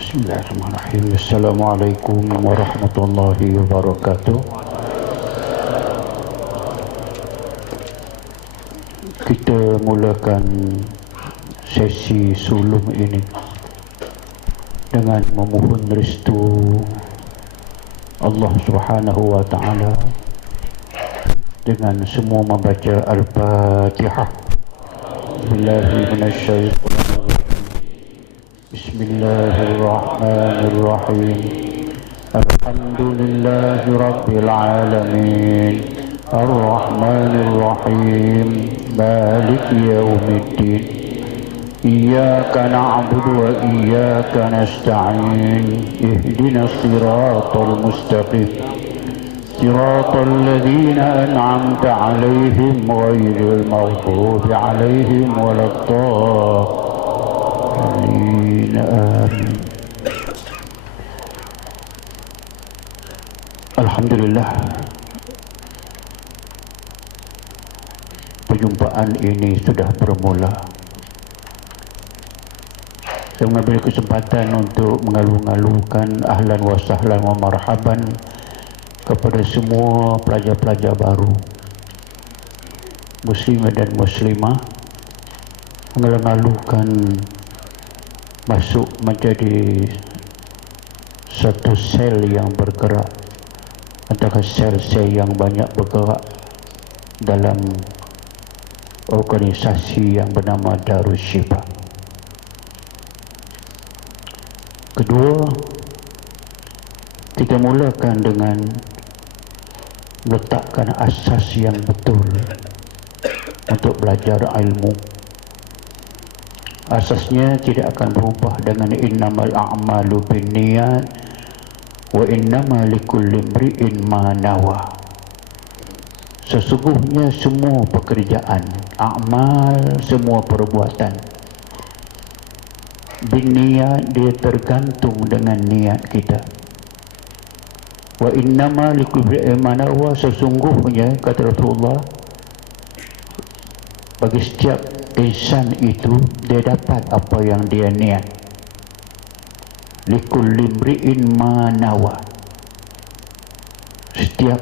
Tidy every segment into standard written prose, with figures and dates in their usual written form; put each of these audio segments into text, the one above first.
Bismillahirrahmanirrahim. Assalamualaikum warahmatullahi wabarakatuh. Kita mulakan sesi sulung ini dengan memohon restu Allah Subhanahu wa taala dengan semua membaca Al-Fatihah. Bismillahirrahmanirrahim. Alhamdulillahi rabbil alamin. Ar-Rahmanir-Rahim. Maliki yaumiddin. Iyyaka na'budu wa iyyaka nasta'in. Ihdinas siratal mustaqim. Siratal ladzina an'amta 'alaihim ghairil maghdubi 'alaihim waladdallin. Amin. Alhamdulillah, perjumpaan ini sudah bermula. Saya mengambil kesempatan untuk mengalu-alukan ahlan wa sahlan wa marhaban kepada semua pelajar-pelajar baru, muslimah dan muslimah, mengalu-alukan masuk menjadi satu sel yang bergerak antara sel-sel yang banyak bergerak dalam organisasi yang bernama Darus Syifa. Kedua, kita mulakan dengan meletakkan asas yang betul untuk belajar ilmu. Asasnya tidak akan berubah dengan innamal a'malu binniyat wa innama likulli imri'in ma nawa. Sesungguhnya semua pekerjaan, amal, semua perbuatan binniyat, dia tergantung dengan niat kita. Wa innama likulli imri'in ma nawa, sesungguhnya kata Rasulullah, bagi setiap insan itu dia dapat apa yang dia niat. Likulli imri'in ma nawa, setiap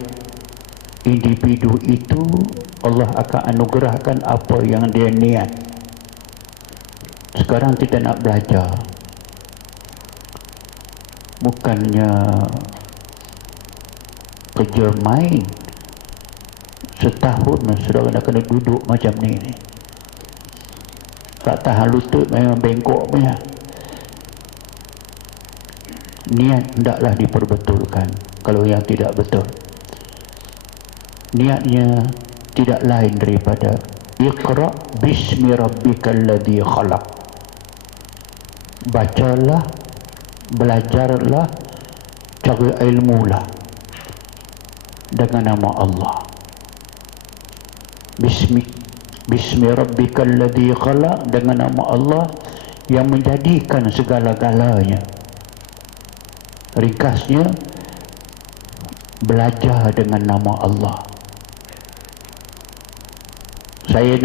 individu itu Allah akan anugerahkan apa yang dia niat. Sekarang kita nak belajar, bukannya kerja main. Setahun saudara nak kena duduk macam ni. Tak tahan lutut memang bengkok punya. Niat hendaklah diperbetulkan. Kalau yang tidak betul, niatnya tidak lain daripada Iqra bismi rabbikal ladzi khalaq. Bacalah, belajarlah, cari ilmulah dengan nama Allah. Bismi rabbikal ladzi khalaq, dengan nama Allah yang menjadikan segala-galanya. Ringkasnya, belajar dengan nama Allah. Saya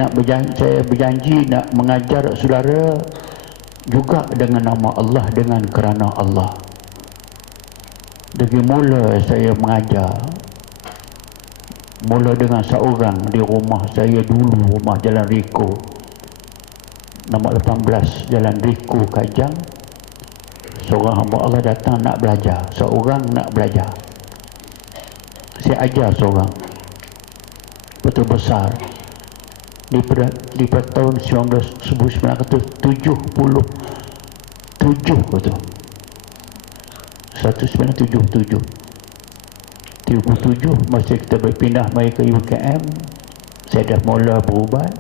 berjanji nak mengajar saudara juga dengan nama Allah, dengan kerana Allah. Dari mula saya mengajar, mula dengan seorang di rumah saya dulu, rumah Jalan Riko, nombor 18 Jalan Riko Kajang. Seorang hamba Allah datang nak belajar, seorang nak belajar. Saya ajar seorang, betul besar. Di tahun 1977 betul. 1977 masa kita berpindah mai ke UKM, saya dah mula berubat.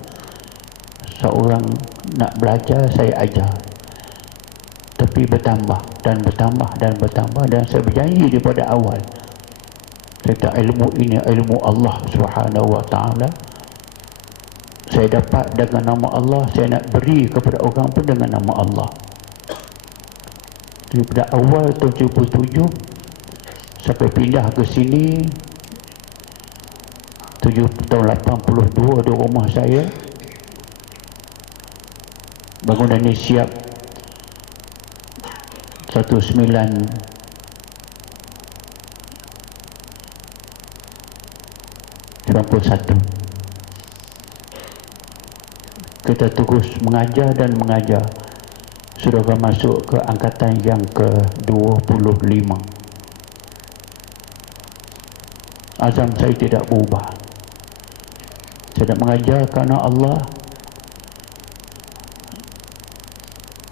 Seorang nak belajar, saya ajar. Tapi bertambah dan bertambah dan bertambah, dan saya berjanji daripada awal, kata ilmu ini ilmu Allah Subhanahu wa taala. Saya dapat dengan nama Allah, saya nak beri kepada orang pun dengan nama Allah. Daripada awal tahun 77 sampai pindah ke sini tahun 82 di rumah saya. Bangunan ini siap 1991 kita terus mengajar dan mengajar. Sudah masuk ke angkatan yang ke-25. Azam saya tidak berubah. Saya nak mengajar kerana Allah.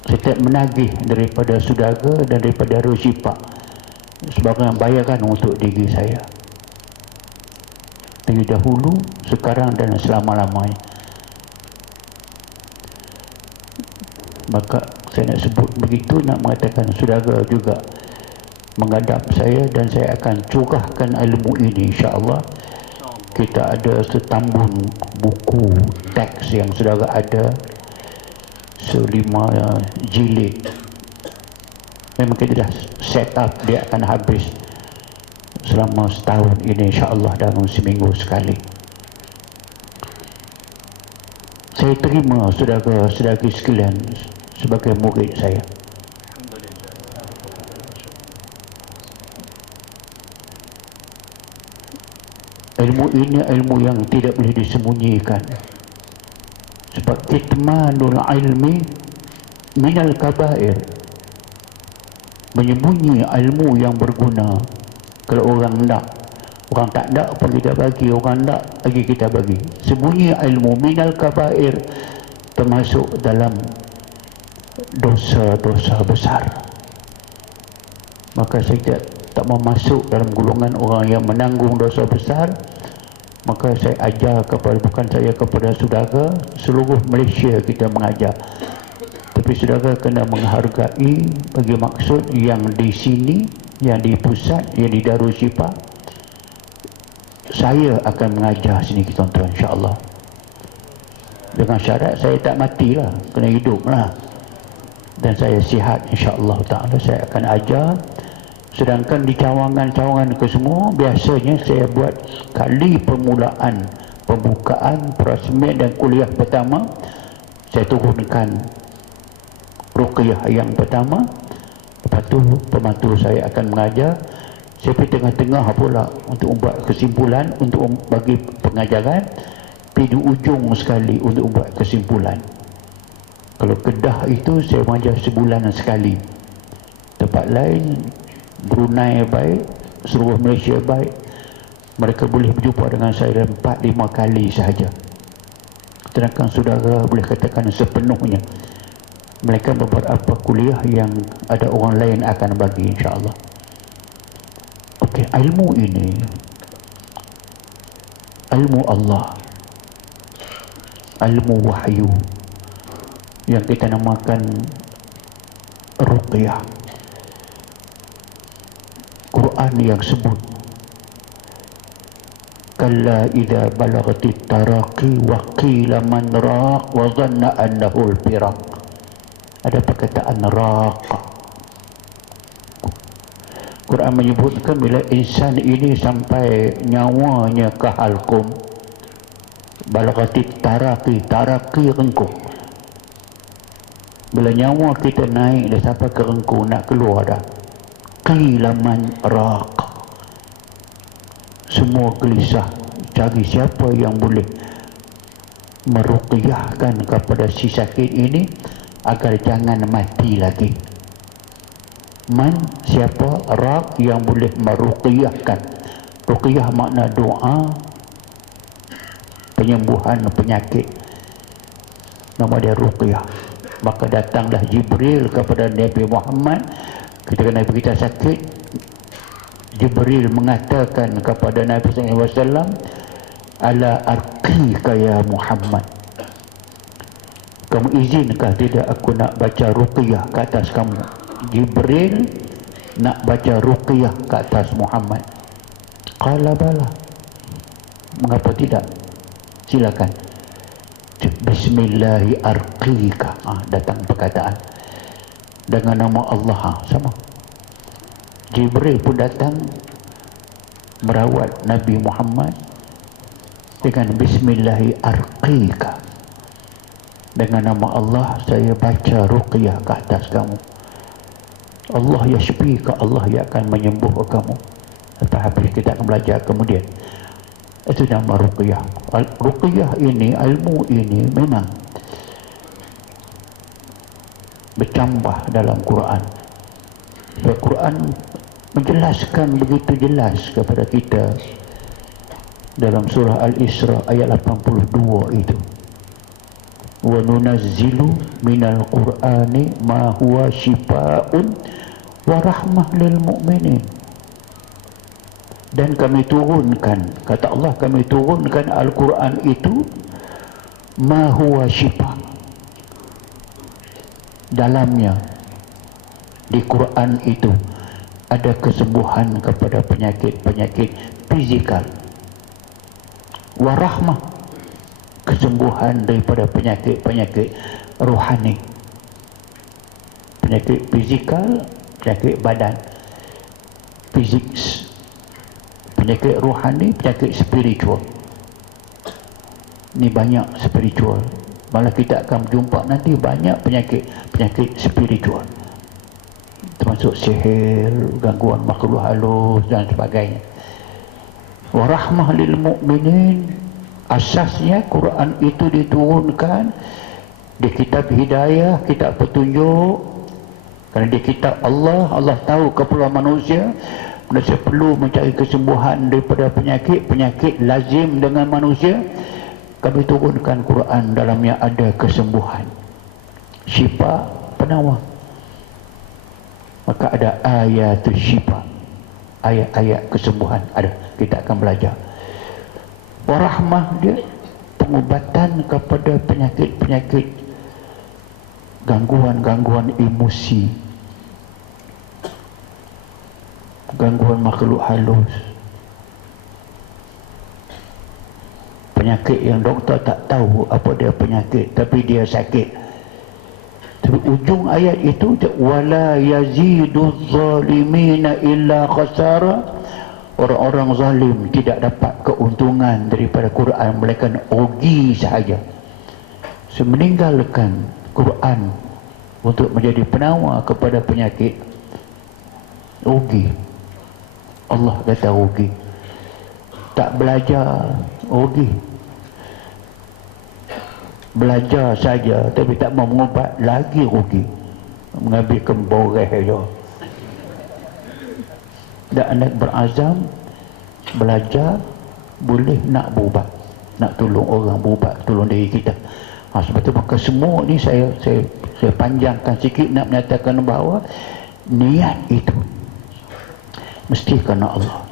Saya tidak menagih daripada saudara dan daripada Rosipak sebagai bayaran untuk diri saya. Dari dahulu, sekarang dan selama-lamanya. Maka saya nak sebut begitu, nak mengatakan saudara juga menghadap saya dan saya akan curahkan ilmu ini, insya-Allah. Kita ada setambun buku teks yang saudara ada, selima jilid. Memang kita dah set up, dia akan habis selama setahun ini, insya-Allah, dalam seminggu sekali. Saya terima saudara-saudari sekalian sebagai murid saya. Ilmu ini ilmu yang tidak boleh disembunyikan. Sebab kitmanul ilmi minal kabair. Menyembunyi ilmu yang berguna. Kalau orang nak, orang tak nak pun kita bagi, orang nak lagi kita bagi. Sembunyi ilmu minal kabair, termasuk dalam dosa-dosa besar. Maka saya tak mau masuk dalam golongan orang yang menanggung dosa besar. Maka saya ajar kepada, bukan saya kepada saudara, seluruh Malaysia kita mengajar. Tapi saudara kena menghargai bagi maksud yang di sini, yang di pusat, yang di Darushifa. Saya akan mengajar sini, tuan-tuan, insya-Allah. Dengan syarat saya tak matilah, kena hiduplah. Dan saya sihat, insya-Allah taala saya akan ajar. Sedangkan di cawangan-cawangan ke semua, biasanya saya buat kali permulaan, pembukaan, perasmian dan kuliah pertama, saya turunkan ruqyah yang pertama. Lepas tu pembantu saya akan mengajar. Saya pergi tengah-tengah pula untuk membuat kesimpulan, untuk bagi pengajaran. Pergi di ujung sekali untuk membuat kesimpulan. Kalau Kedah itu saya mengajar sebulan sekali. Tempat lain, Brunei baik, seluruh Malaysia baik, mereka boleh berjumpa dengan saya 4-5 kali sahaja. Sedangkan saudara boleh katakan sepenuhnya mereka beberapa kuliah yang ada orang lain akan bagi, insya-Allah. Okey, ilmu ini ilmu Allah, ilmu wahyu yang kita namakan ruqyah. Quran yang sebut kalla idza balagatit taraqi wa qila man raq wa dhanna annahu al-firaq. Ada perkataan raq. Quran menyebutkan bila insan ini sampai nyawanya ke halkum, balagatit taraqi rengkuh. Bila nyawa kita naik dah sampai ke rengkuh, nak keluar dah, qila man raq. Semua gelisah cari siapa yang boleh meruqyahkan kepada si sakit ini agar jangan mati lagi. Man, siapa? Raq, yang boleh meruqyahkan. Ruqyah makna doa penyembuhan penyakit, nama dia ruqyah. Maka datanglah Jibril kepada Nabi Muhammad ketika Nabi kita sakit. Jibril mengatakan kepada Nabi SAW, ala arqika ya Muhammad, kamu izinkah tidak aku nak baca ruqyah ke atas kamu? Jibril nak baca ruqyah ke atas Muhammad. Qala bala, mengapa tidak, silakan. Bismillahi arqika, datang perkataan dengan nama Allah, sama. Jibril pun datang merawat Nabi Muhammad dengan Bismillahi arqika, dengan nama Allah saya baca ruqyah ke atas kamu. Allah yashfika, Allah yang akan menyembuhkan kamu. Lepas habis kita akan belajar kemudian. Itu nama ruqyah. Ruqyah ini, ilmu ini memang bercambah dalam Quran. Al-Quran menjelaskan begitu jelas kepada kita dalam surah Al-Isra ayat 82 itu. Wa nunazzilu minal Qur'ani ma huwa shifaa'un wa rahmah lil mu'minin. Dan kami turunkan, kata Allah, kami turunkan Al-Quran itu ma huwa shifa'. Dalamnya di Quran itu ada kesembuhan kepada penyakit-penyakit fizikal. Wa rahmah, kesembuhan daripada penyakit-penyakit rohani. Penyakit fizikal, penyakit badan, fisik. Penyakit rohani, penyakit spiritual. Ini banyak spiritual. Malah kita akan jumpa nanti banyak penyakit spiritual. Termasuk sihir, gangguan makhluk halus dan sebagainya. Wa rahmah lil mu'minin. Asasnya Quran itu diturunkan di kitab hidayah, kitab petunjuk. Kerana di kitab Allah, Allah tahu keperluan manusia. Manusia perlu mencari kesembuhan daripada penyakit lazim dengan manusia. Kami turunkan Quran, dalamnya ada kesembuhan, syifa, penawar. Maka ada ayat syifa, ayat-ayat kesembuhan ada. Kita akan belajar. Warahmah dia pengubatan kepada penyakit-penyakit, gangguan-gangguan emosi, gangguan makhluk halus, penyakit yang doktor tak tahu apa dia penyakit, tapi dia sakit. Tapi ujung ayat itu, wala yazidu zalimina illa khasara. Orang-orang zalim tidak dapat keuntungan daripada Quran, melainkan rugi sahaja. Meninggalkan Quran untuk menjadi penawar kepada penyakit, rugi. Allah kata rugi. Tak belajar, rugi. Belajar saja tapi tak mau mengubat, lagi rugi. Mengambil kemboreh saja. Dan anak berazam, belajar, boleh nak berubat, nak tolong orang berubat, tolong diri kita. Sebab itu maka semua ni saya panjangkan sikit nak menyatakan bahawa niat itu mesti kerana Allah.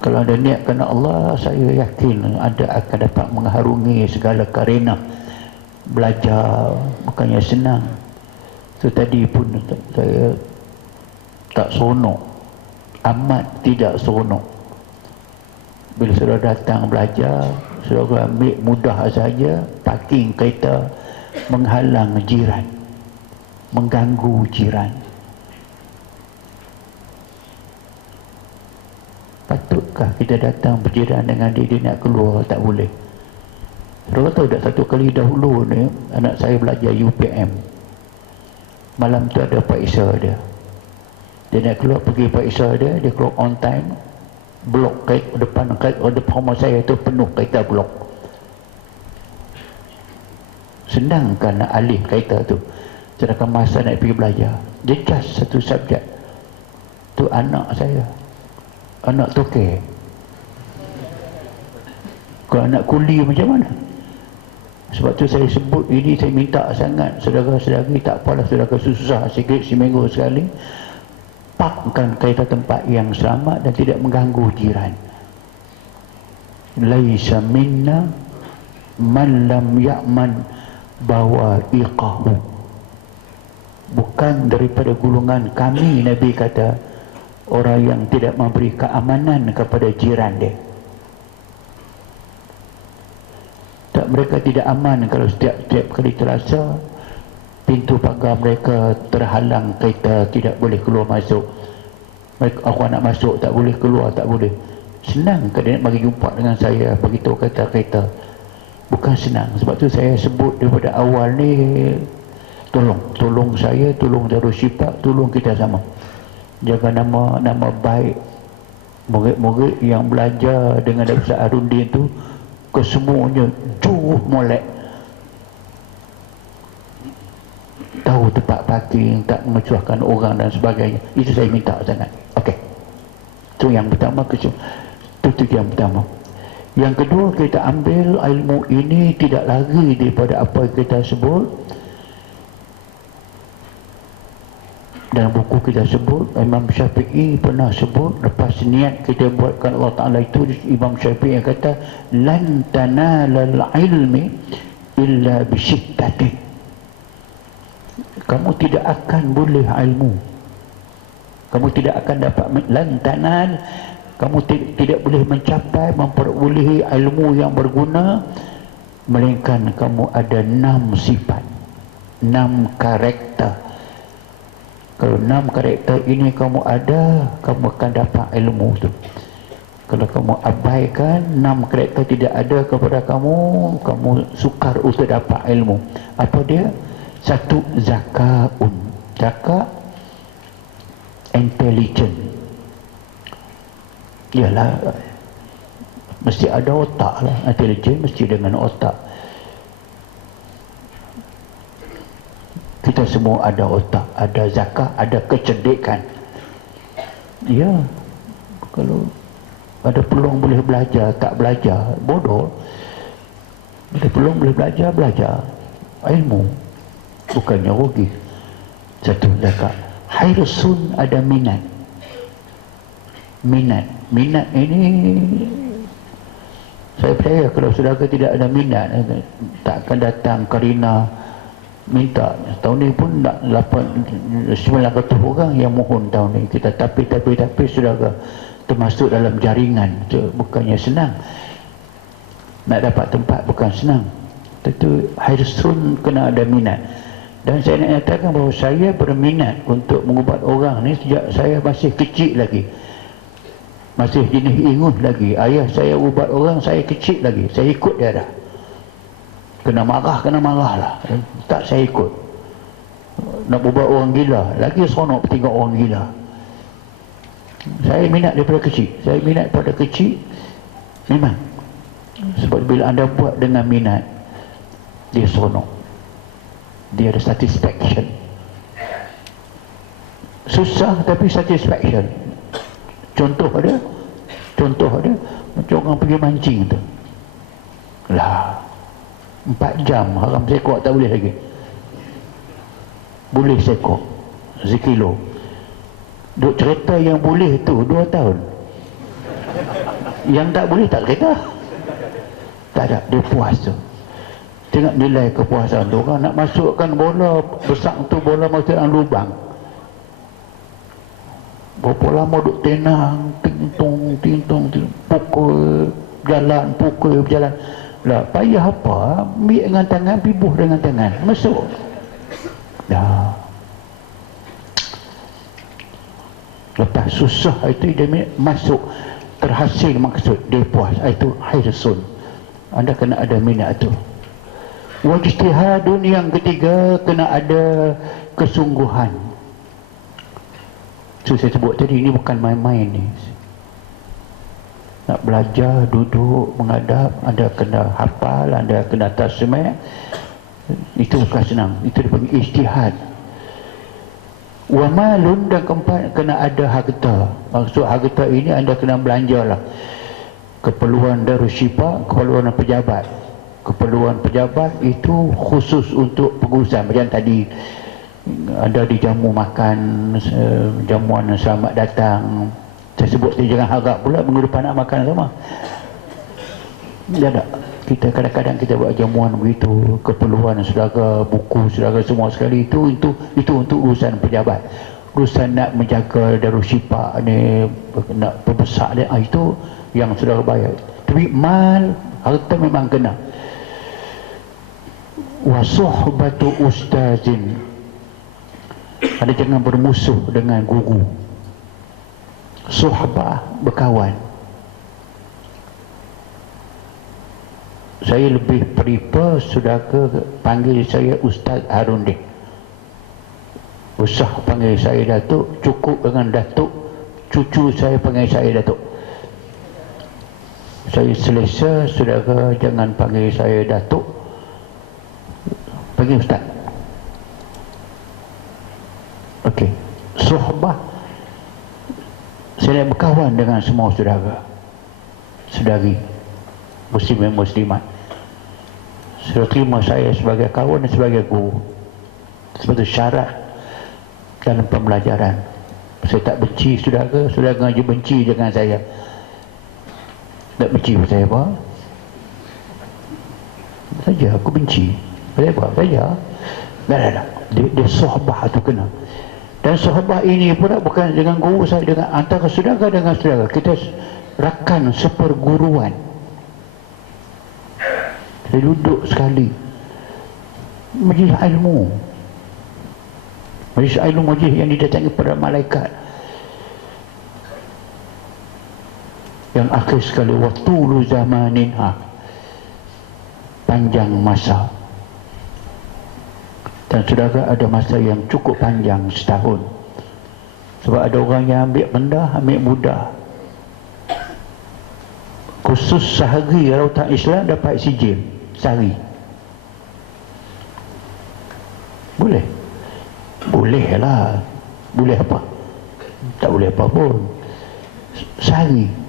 Kalau ada niat kerana Allah, saya yakin ada akan dapat mengharungi segala karena belajar, bukannya senang. So tadi pun saya tak seronok, amat tidak seronok. Bila saudara datang belajar, saudara ambil mudah saja, parking kereta, menghalang jiran, mengganggu jiran. Patutkah kita datang berjiran dengan dia nak keluar? Tak boleh. Saudara tahu tak, satu kali dahulu ni anak saya belajar UPM. Malam tu ada paksa dia. Dia nak keluar pergi paksa dia, dia keluar on time. Blok depan rumah saya tu penuh kereta blok. Senang kan nak alih kereta tu. Sedangkan masa nak pergi belajar, dia just satu subjek. Tu anak saya, anak toke. Kalau anak kuli macam mana? Sebab tu saya sebut ini, saya minta sangat saudara-saudari, tak apalah saudara susah sikit seminggu sekali, pakkan kereta tempat yang selamat dan tidak mengganggu jiran. Laisa minna man lam ya'man bawa'iqahu. Bukan daripada golongan kami, Nabi kata, orang yang tidak memberi keamanan kepada jiran dia. Tak, mereka tidak aman kalau setiap kali terasa pintu pagar mereka terhalang kereta, tidak boleh keluar masuk. Mereka, aku nak masuk, tak boleh keluar, tak boleh. Senang ke dia nak bagi jumpa dengan saya, beritahu kereta-kereta? Bukan senang. Sebab tu saya sebut daripada awal ni, tolong saya, tolong Darul Syifa, tolong kita sama. Jaga nama baik murid-murid yang belajar dengan Ustaz Harudin tu, kesemuanya jauh molek, tahu tempat parking, tak mengecuahkan orang dan sebagainya. Itu saya minta sangat. Okey, itu yang pertama. Itu yang pertama. Yang kedua, kita ambil ilmu ini tidak lari daripada apa yang kita sebut dalam buku. Kita sebut, Imam Syafi'i pernah sebut, lepas niat kita buatkan Allah Ta'ala itu, Imam Syafi'i yang kata, lan tanalal ilmi illa bisyiddati. Kamu tidak akan boleh ilmu, kamu tidak akan dapat lan tanal, kamu tidak boleh mencapai, memperolehi ilmu yang berguna, melainkan kamu ada 6 sifat, 6 karakter. Kalau 6 karakter ini kamu ada, kamu akan dapat ilmu tu. Kalau kamu abaikan 6 karakter tidak ada kepada kamu, kamu sukar untuk dapat ilmu. Apa dia? Satu, zakaun. Zaka, intelligent. Yalah, mesti ada otak lah. Intelligent mesti dengan otak. Kita semua ada otak, ada zakat, ada kecerdikan. Ya, kalau ada peluang boleh belajar, tak belajar, bodoh. Ada peluang boleh belajar, belajar ilmu, bukannya rugi. Satu, zakat. Hirsun, ada minat. Minat ini, saya percaya kalau saudara tidak ada minat, tak akan datang Karina minta. Tahun ni pun nak 900 orang yang mohon tahun ni. Kita tapi saudara termasuk dalam jaringan. Itu bukannya senang. Nak dapat tempat bukan senang. Tentu hirsun, kena ada minat. Dan saya nak nyatakan bahawa saya berminat untuk mengubat orang ni sejak saya masih kecil lagi, masih jenis ingus lagi. Ayah saya ubat orang, saya kecil lagi, saya ikut dia dah. Kena marah lah, tak saya ikut. Nak ubat orang gila, lagi seronok tengok orang gila. Saya minat daripada kecil. Memang sebab bila anda buat dengan minat, dia seronok, dia ada satisfaction. Susah tapi satisfaction. Contoh ada macam orang pergi mancing tu lah, 4 jam haram sekok tak boleh lagi, boleh sekok sekilo. Duk cerita yang boleh tu 2 tahun, yang tak boleh tak cerita, tak ada. Dia puas tu, tengok nilai kepuasan tu. Orang nak masukkan bola besar tu, bola masuk dalam lubang, berapa lama duk tenang, ting-tong, pukul berjalan lah. Payah apa, ambil dengan tangan, pibuh dengan tangan, masuk dah. Lepas susah itu dia masuk, terhasil maksud, dia puas. Itu hirsun. Anda kena ada minat tu. Wajtihadun, yang ketiga, kena ada kesungguhan. So, saya sebut tadi, ini bukan main-main ni. Nak belajar, duduk, menghadap, anda kena hafal, anda kena tasmi'. Itu bukan senang, itu dipanggil ijtihad. Wa malun, dan keempat, kena ada harta. Maksud harta ini anda kena belanjalah. Keperluan Darul Syifa, keperluan pejabat. Keperluan pejabat itu khusus untuk pengurusan. Macam tadi ada dijamu makan, jamuan selamat datang. Saya sebut, saya jangan harap pula minggu depan nak makan sama. Tak ada. Kita kadang-kadang kita buat jamuan begitu, keperluan saudara, buku saudara semua sekali. Itu untuk urusan pejabat. Urusan nak menjaga Darul Syifa ni, nak perbesar dia, itu yang saudara bayar. Tapi mal, harta memang kena. Wa suhbatu ustazin, anda jangan bermusuh dengan guru. Suhbah, berkawan. Saya lebih prefer saudara panggil saya Ustaz Harudin. Usah panggil saya Datuk, cukup dengan Datuk. Cucu saya panggil saya Datuk. Saya selesa, saudara jangan panggil saya Datuk, panggil Ustaz. Okey. Suhbah, saya berkawan dengan semua saudara saudari muslim dan muslimat. Sudah terima saya sebagai kawan dan sebagai guru, sebagai syarat dalam pembelajaran. Saya tak benci saudara, saudara ngaji benci dengan saya. Tak benci pada saya apa? Saja aku benci. Pada apa? Saja. Tak. Dia sahabat tu kena. Dan sahabat ini pula bukan dengan guru saya, dengan antara saudara dengan saudara. Kita rakan seperguruan. Kita duduk sekali. Majlis ilmu. Majlis ilmu, majlis yang didatangi pada malaikat. Yang akhir sekali, waktu lu zamaninha, panjang masa. Dan saudara, ada masa yang cukup panjang, setahun. Sebab ada orang yang ambil rendah, ambil mudah. Khusus sehari Lautan Islam dapat sijil sehari. Boleh? Boleh lah. Boleh apa? Tak boleh apa pun. Sehari.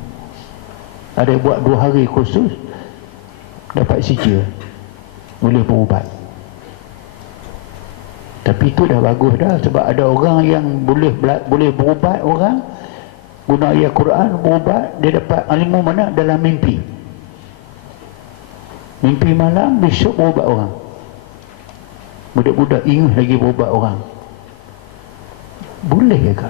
Ada buat 2 hari khusus, dapat sijil, boleh berubat. Tapi itu dah bagus dah. Sebab ada orang yang boleh berubat orang, guna ayat Quran berubat. Dia dapat ilmu mana? Dalam mimpi. Mimpi malam, besok berubat orang. Budak-budak ingat lagi berubat orang. Boleh ke?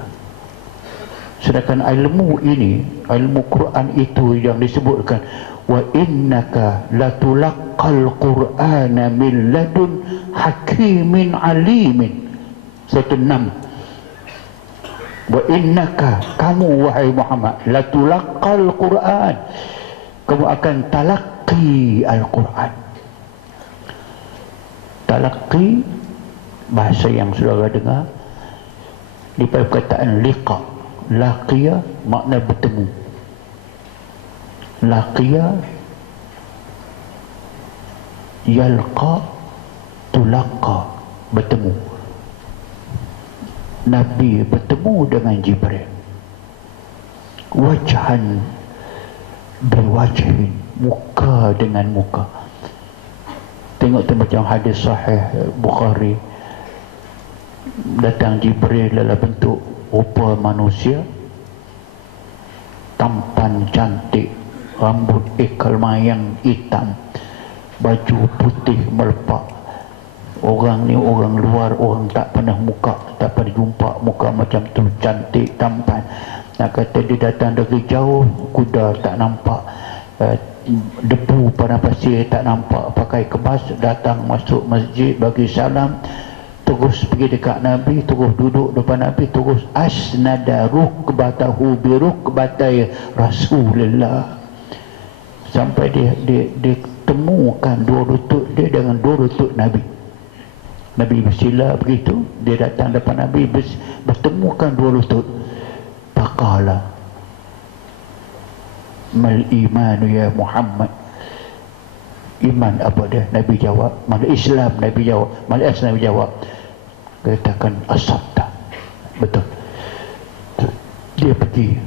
Sedangkan ilmu ini, ilmu Quran itu yang disebutkan, wa innaka latulaqqal qur'ana min ladun hakimin alimin. 1:6. Wa innaka, kamu wahai Muhammad, latulaqqal qur'an, kamu akan talaqi al-Quran. Talaqi, bahasa yang saudara dengar di perkataan liqa. Laqiya makna bertemu. Laqiya yalqa tulaqa, bertemu. Nabi bertemu dengan Jibril. Wajhan biwajhin, muka dengan muka. Tengok tu macam hadis sahih Bukhari. Datang Jibril dalam bentuk rupa manusia, tampan cantik, rambut ekal mayang hitam, baju putih melepak. Orang ni orang luar, orang tak pernah tak pernah jumpa muka macam tu, cantik, tampan. Nak kata dia datang dari jauh, kuda tak nampak, debu pada pasir tak nampak, pakai kemas, datang masuk masjid bagi salam, terus pergi dekat Nabi, terus duduk depan Nabi, terus asnada rukbatahu bi rukbatai Rasulullah, sampai dia temukan 2 lutut dia dengan 2 lutut Nabi. Nabi bersila begitu, dia datang depan Nabi, bertemukan 2 lutut. Faqala mal imanu ya Muhammad, iman apa dia? Nabi jawab, mal Islam? Nabi jawab, mal Islam? Nabi jawab, katakan asabta, betul. Dia pergi.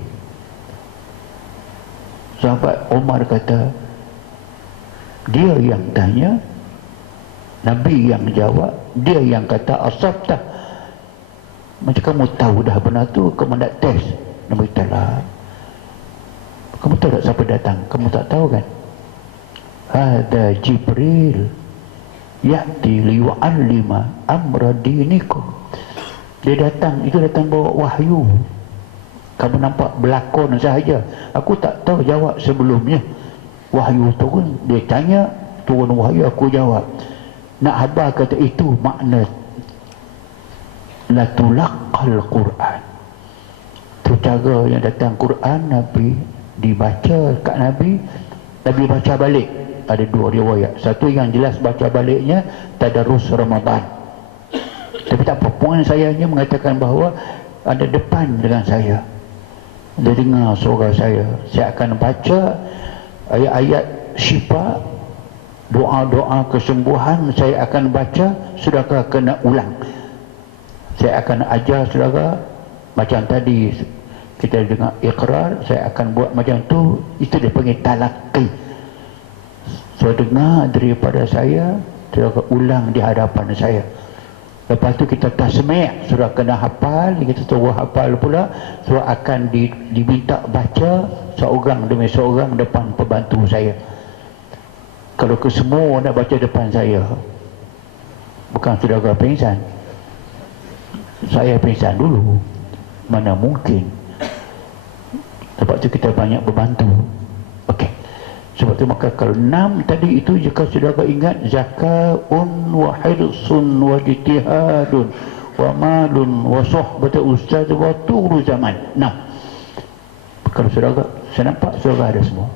Sahabat Umar kata, dia yang tanya, Nabi yang jawab, dia yang kata asabta. Macam kamu tahu dah benar tu, kamu nak test? Nabi kata lah. Kamu tahu tak siapa datang? Kamu tak tahu kan? Hada Jibril ya'ti liyu'allima amra dinikum. Dia datang, itu datang bawa wahyu. Kamu nampak berlakon sahaja. Aku tak tahu jawab sebelumnya. Wahyu turun, dia tanya, turun wahyu, aku jawab. Nak habar kata itu makna latulaqqal Quran. Itu cara yang datang Quran, Nabi dibaca kat Nabi, Nabi baca balik. Ada 2 riwayat. Satu yang jelas baca baliknya tadarus Ramadan. Tapi tak apa, poin saya hanya mengatakan bahawa ada depan dengan saya, dia dengar suara saya akan baca ayat-ayat syifa, doa-doa kesembuhan saya akan baca, saudara kena ulang. Saya akan ajar saudara macam tadi kita dengar iqrar, saya akan buat macam tu, itu dia panggil talaqi. Saudara dengar daripada saya, saudara ulang di hadapan saya. Lepas tu kita tasmi', surah kena hafal, kita suruh hafal pula, surah akan diminta baca seorang demi seorang depan pembantu saya. Kalau kesemua nak baca depan saya, bukan saudara pingsan, saya pingsan dulu, mana mungkin. Sebab tu kita banyak berbantu. Okey. Sebab tu maka kalau 6 tadi itu, jika saudara ingat, zaka'un wa hirsun wa jitihadun wa malun wa sohbata ustaz wa turu zaman. 6. Kalau saudara, saya nampak saudara ada semua.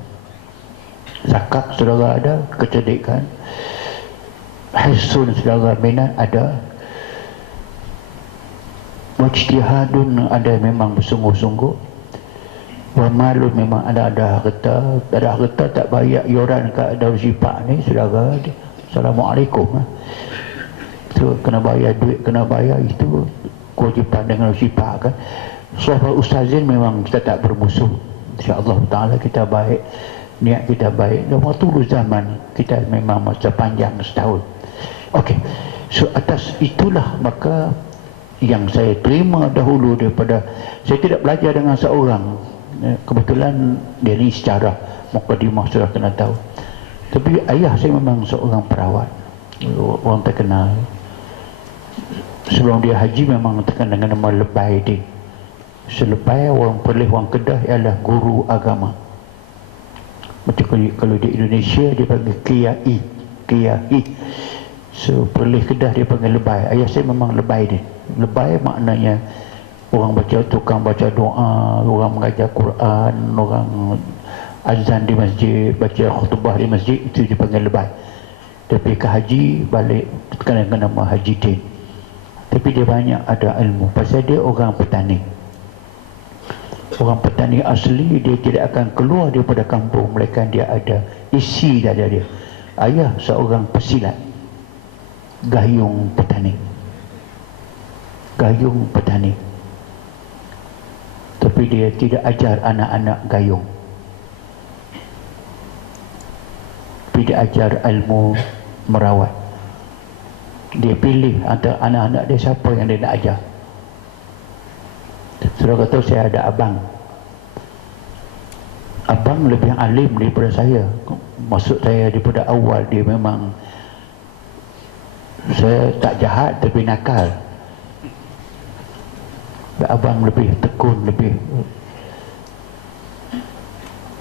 Zakat saudara ada, kecerdikan. Hirsun saudara minat ada. Wa jitihadun ada, memang bersungguh-sungguh. Wa malun memang ada harta, tak bayar iuran kat Darul Syifa ni saudara. Assalamualaikum. Itu kena bayar duit, kena bayar, itu kewajipan dengan Darul Syifa kan. Sahabat ustazin memang kita tak bermusuh, insya-Allah taala kita baik, niat kita baik. Dan waktu dulu zaman kita memang masa panjang setahun. Okey. So atas itulah maka yang saya terima dahulu daripada, saya tidak belajar dengan seorang. Kebetulan dia ni secara mukadimah sudah kena tahu. Tapi ayah saya memang seorang perawat, orang terkenal. Sebelum dia haji memang terkenal dengan nama Lebai dia. Selebai orang Perlis, orang Kedah ialah guru agama. Macam kalau di Indonesia dia panggil Kiai. So Perlis Kedah dia panggil Lebai. Ayah saya memang Lebai dia. Lebai maknanya orang baca, tukang baca doa, orang mengajar Quran, orang azan di masjid, baca khutbah di masjid, itu dipanggil lebai. Tapi ke haji balik terkenal dengan nama Haji Din. Tapi dia banyak ada ilmu, pasal dia orang petani. Orang petani asli, dia tidak akan keluar daripada kampung, melainkan dia ada isi dada dia. Ayah seorang pesilat, gayung petani. Tapi dia tidak ajar anak-anak gayung. Tapi dia ajar ilmu merawat. Dia pilih antara anak-anak dia siapa yang dia nak ajar. Saudara kata saya ada abang. Abang lebih alim daripada saya. Maksud saya daripada awal dia memang, saya tak jahat tapi nakal. Abang lebih tekun, lebih.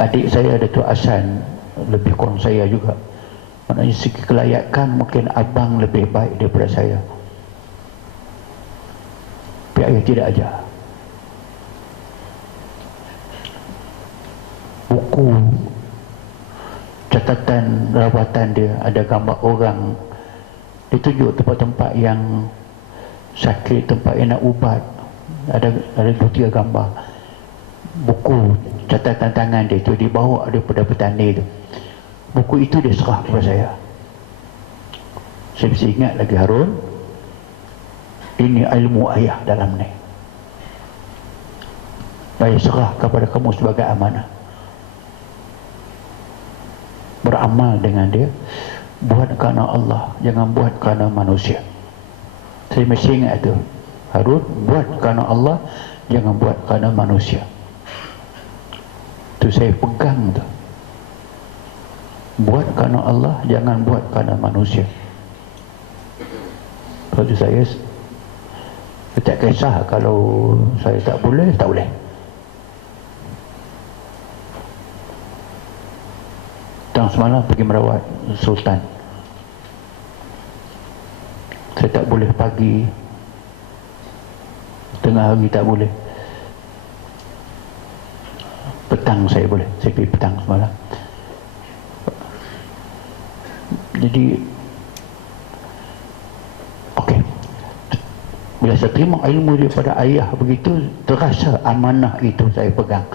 Adik saya Datuk Hasan lebih kurang saya juga. Maknanya segi kelayakan mungkin abang lebih baik daripada saya. Tapi ayah tidak ajar. Buku catatan rawatan dia ada gambar orang, dia tunjuk tempat-tempat yang sakit, tempat yang nak ubat. Ada 2-3 gambar. Buku catatan tangan dia tu dibawa daripada petani tu. Buku itu dia serah kepada saya. Saya mesti ingat lagi, Harun, ini ilmu ayah dalam ni. Saya serah kepada kamu sebagai amanah. Beramal dengan dia, buat kerana Allah, jangan buat kerana manusia. Saya mesti ingat tu, Harun, buat kerana Allah, jangan buat kerana manusia. Tu saya pegang tu. Buat kerana Allah, jangan buat kerana manusia. Lepas tu saya tak kisah kalau saya tak boleh, tak boleh. Tang semalam pergi merawat Sultan. Saya tak boleh pagi, tengah hari tak boleh. Petang saya boleh, saya pergi petang semalam. Jadi okey, Bila saya terima ilmu daripada ayah begitu, terasa amanah itu saya pegang.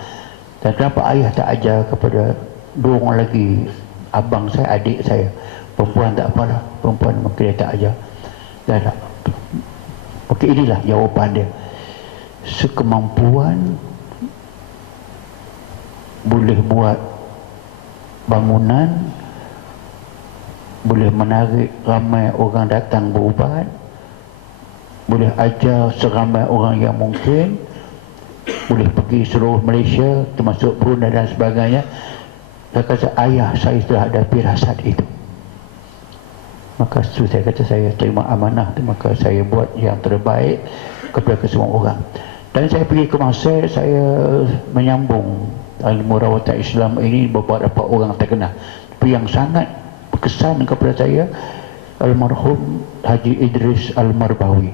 Dan kenapa ayah tak ajar kepada dua orang lagi, abang saya, adik saya, perempuan tak apalah, perempuan mungkin dia tak ajar. Dah tak. Okey, inilah jawapan dia. Sekemampuan boleh buat bangunan, boleh menarik ramai orang datang berubat, boleh ajar seramai orang yang mungkin, boleh pergi seluruh Malaysia termasuk Brunei dan sebagainya. Saya kata ayah saya sudah ada firasat itu. Maka saya kata saya terima amanah tu, maka saya buat yang terbaik kepada kesemua orang. Dan saya pergi ke Mesir, saya menyambung ilmu rawatan Islam ini beberapa orang terkenal. Tapi yang sangat berkesan kepada saya, almarhum Haji Idris Al-Marbawi.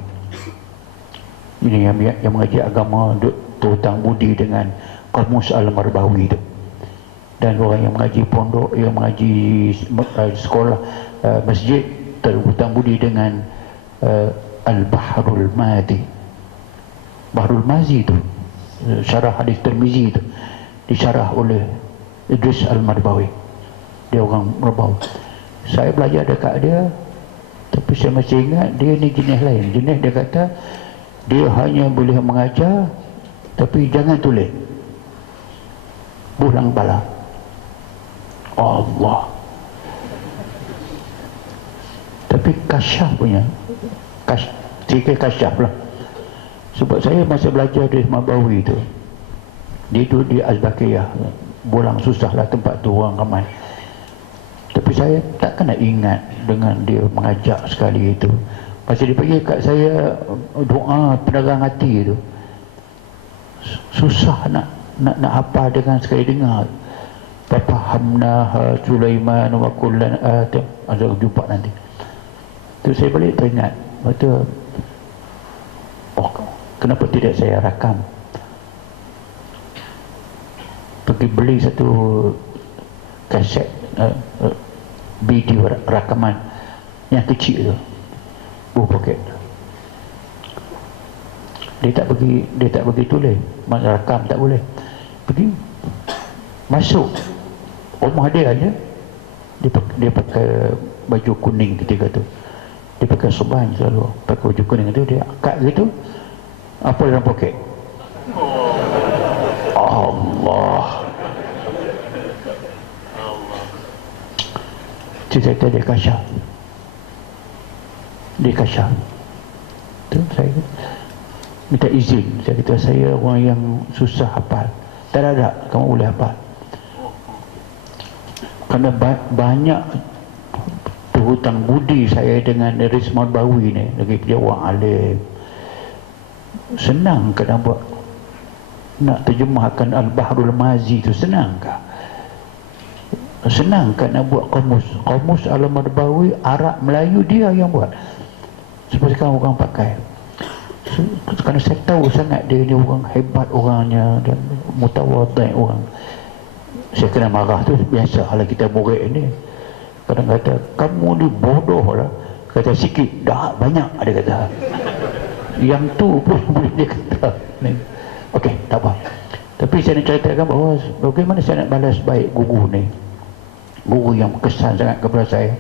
Ini yang mengaji agama, terhutang budi dengan Kamus Al-Marbawi itu. Dan orang yang mengaji pondok, yang mengaji sekolah, masjid, terhutang budi dengan Al-Bahrul Madi. Bahrul Mazi itu, syarah hadis Tirmizi itu, disyarah oleh Idris Al-Marbawi. Dia orang Marbawi. Saya belajar dekat dia, tapi saya masih ingat dia ni jenis lain. Jenis dia kata dia hanya boleh mengajar, tapi jangan tulis, bulang bala. Allah. Tapi kasyaf punya, sikit kasyaf lah. Sebab saya masa belajar di Marbawi tu, dia duduk di Azbakiyah, bulang susah lah tempat tu, orang ramai. Tapi saya takkan nak ingat dengan dia mengajak sekali itu. Pasal dia bagi kat saya doa penerang hati tu, susah nak hafal dengan sekali dengar. Fahamna Sulaiman wa kullan atam. Ada jumpa nanti. Tu saya balik teringat, betul. Oh, kenapa tidak saya rakam? Pergi beli satu kaset video rakaman yang kecil tu, poket. Dia tak bagi tulis, mana rakam tak boleh. Pergi masuk rumah dia aja, dia pakai baju kuning ketika tu. Dia pakai sorban selalu, pakai baju kuning tu, dia akad gitu, apa dalam poket? Allah. Saya kata dia kasyaf. Dia kasyaf. Tu saya minta izin. Saya kata saya orang yang susah hafal. Tak ada, kamu boleh hafal. Kerana banyak berhutang budi saya dengan Idris Marbawi ni, lagi dia orang alim. Senang ke nak buat, nak terjemahkan Al-Bahrul Mazi tu, senang ke? Senang kan nak buat kamus Al-Marbawi Arab Melayu, dia yang buat. Seperti sekarang orang pakai. Kerana saya tahu sangat dia ni orang hebat orangnya dan mutawadhi orang. Saya kena marah tu biasa kalau kita murid ni. Kadang kata kamu ni bodoh lah. Kata sikit, dah banyak ada kata. Yang tu pun boleh dia kata. Okey, tak apa. Tapi saya nak ceritakan bahawa bagaimana saya nak balas baik guru ni. Guru yang berkesan sangat kepada saya.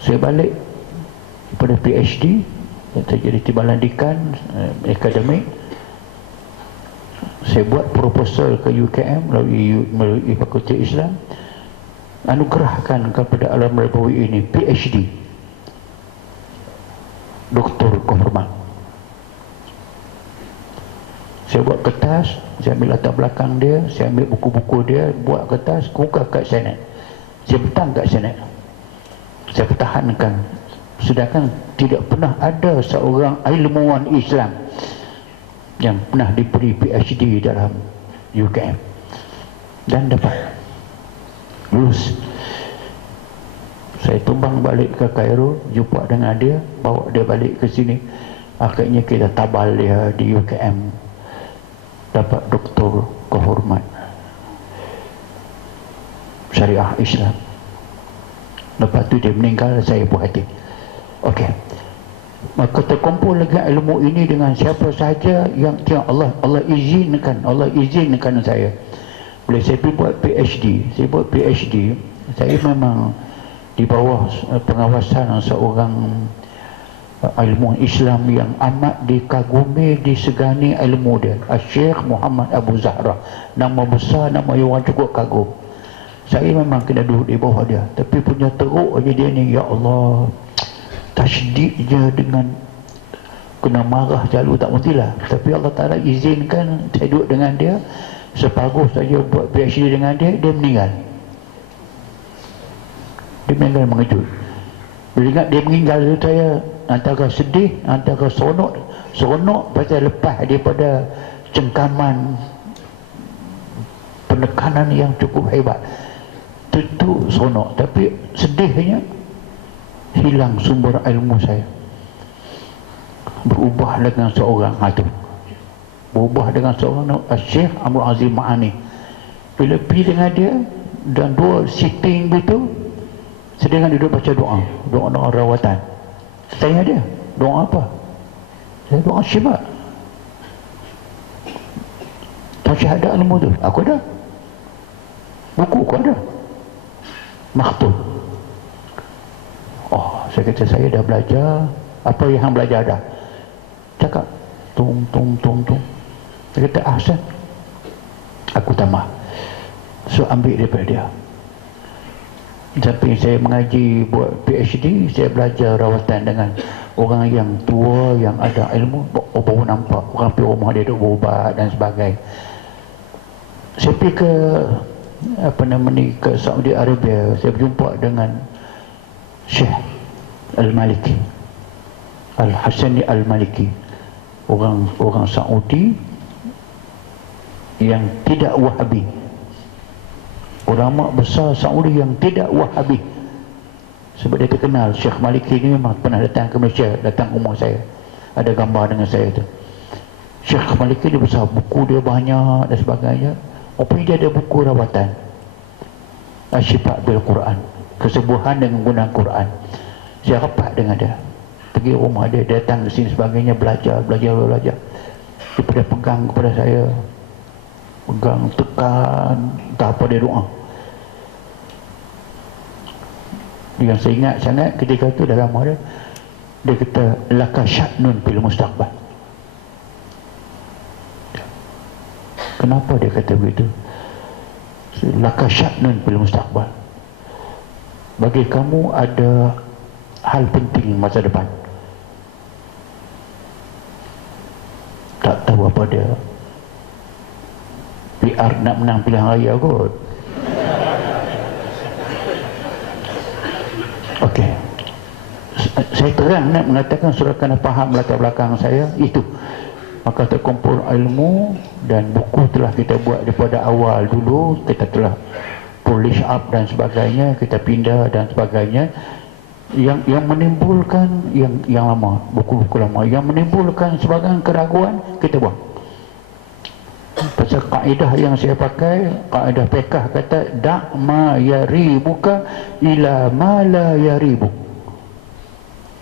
Saya balik daripada PhD, saya jadi timbalan dekan akademik. Saya buat proposal ke UKM melalui Fakulti Islam, anugerahkan kepada Al-Marbawi ini PhD, Doktor Kehormat. Saya buat kertas, saya ambil latar belakang dia, saya ambil buku-buku dia, buat kertas, buka kat Senat. Saya petang kat Senat. Saya pertahankan. Sedangkan tidak pernah ada seorang ilmuwan Islam yang pernah diberi PhD dalam UKM. Dan dapat. Lulus. Saya tumbang balik ke Cairo, jumpa dengan dia, bawa dia balik ke sini. Akhirnya kita tabal dia di UKM. Dapat Doktor Kehormat Syariah Islam. Lepas tu dia meninggal, saya puas hati. Okey, Maka terkumpul lagi ilmu ini dengan siapa sahaja yang Allah izinkan saya. Bila saya pergi buat PhD, saya memang di bawah pengawasan seorang ilmuwan Islam yang amat dikagumi, disegani ilmu dia, Syekh Muhammad Abu Zahra. Nama besar, nama yang orang cukup kagum. Saya memang kena duduk di bawah dia, tapi punya teruk aja dia ni, ya Allah, tasydid je dengan kena marah selalu tak mestilah. Tapi Allah Ta'ala izinkan saya duduk dengan dia, separuh saja buat PhD dengan dia, dia meninggal. Dia meninggal mengejut. Bila ingat dia meninggal tu, saya antara sedih, antara seronok pasal lepas daripada cengkaman penekanan yang cukup hebat. Tentu seronok, tapi sedihnya hilang sumber ilmu saya. Berubah dengan seorang Syekh Abdul Aziz Ma'ani. Bila pergi dengan dia dan dua sitting gitu, sedangkan dia baca doa rawatan. Tanya dia, doa apa? Saya doa syifa. Tak syahadat ilmu tu, aku ada. Buku aku ada. Makhtub. Oh, saya kata saya dah belajar. Apa yang hang belajar dah? Cakap tung. Dia kata ahsan. Aku tambah. So ambil daripada dia. Tapi saya mengaji buat PhD, saya belajar rawatan dengan orang yang tua, yang ada ilmu. Baru nampak orang pergi rumah dia duk berubat dan sebagainya. Saya pergi ke Saudi Arabia, saya berjumpa dengan Syekh Al-Maliki, Al-Hasani Al-Maliki, orang Saudi yang tidak Wahabi, ulama besar Saudi yang tidak Wahabi. Sebab dia terkenal, Syekh Maliki ni memang pernah datang ke Malaysia, datang ke rumah saya, ada gambar dengan saya tu. Syekh Maliki dia besar, buku dia banyak dan sebagainya. Opini dia ada buku rawatan Asyifa bil Quran, kesembuhan dengan guna Quran. Saya rapat dengan dia, pergi rumah dia, datang ke sini sebagainya, belajar. Dia pegang kepada saya, pegang, tekan, tak apa dia doa. Yang saya ingat sangat ketika itu dalam dia, dia kata laka sya'nun fil mustaqbal. Kenapa dia kata begitu? Laka sya'nun fil mustaqbal. Bagi kamu ada hal penting masa depan. Tak tahu apa dia. PR nak menang pilihan raya kot. Okey. Saya terang nak mengatakan surah kena faham latar belakang saya itu. Maka terkumpul ilmu dan buku telah kita buat daripada awal dulu, kita telah polish up dan sebagainya, kita pindah dan sebagainya. Yang menimbulkan yang lama, buku-buku lama yang menimbulkan sebagian keraguan, kita buang. Pasal kaedah yang saya pakai, kaedah fiqh kata da' ma yaribuka ila ma la yaribuk.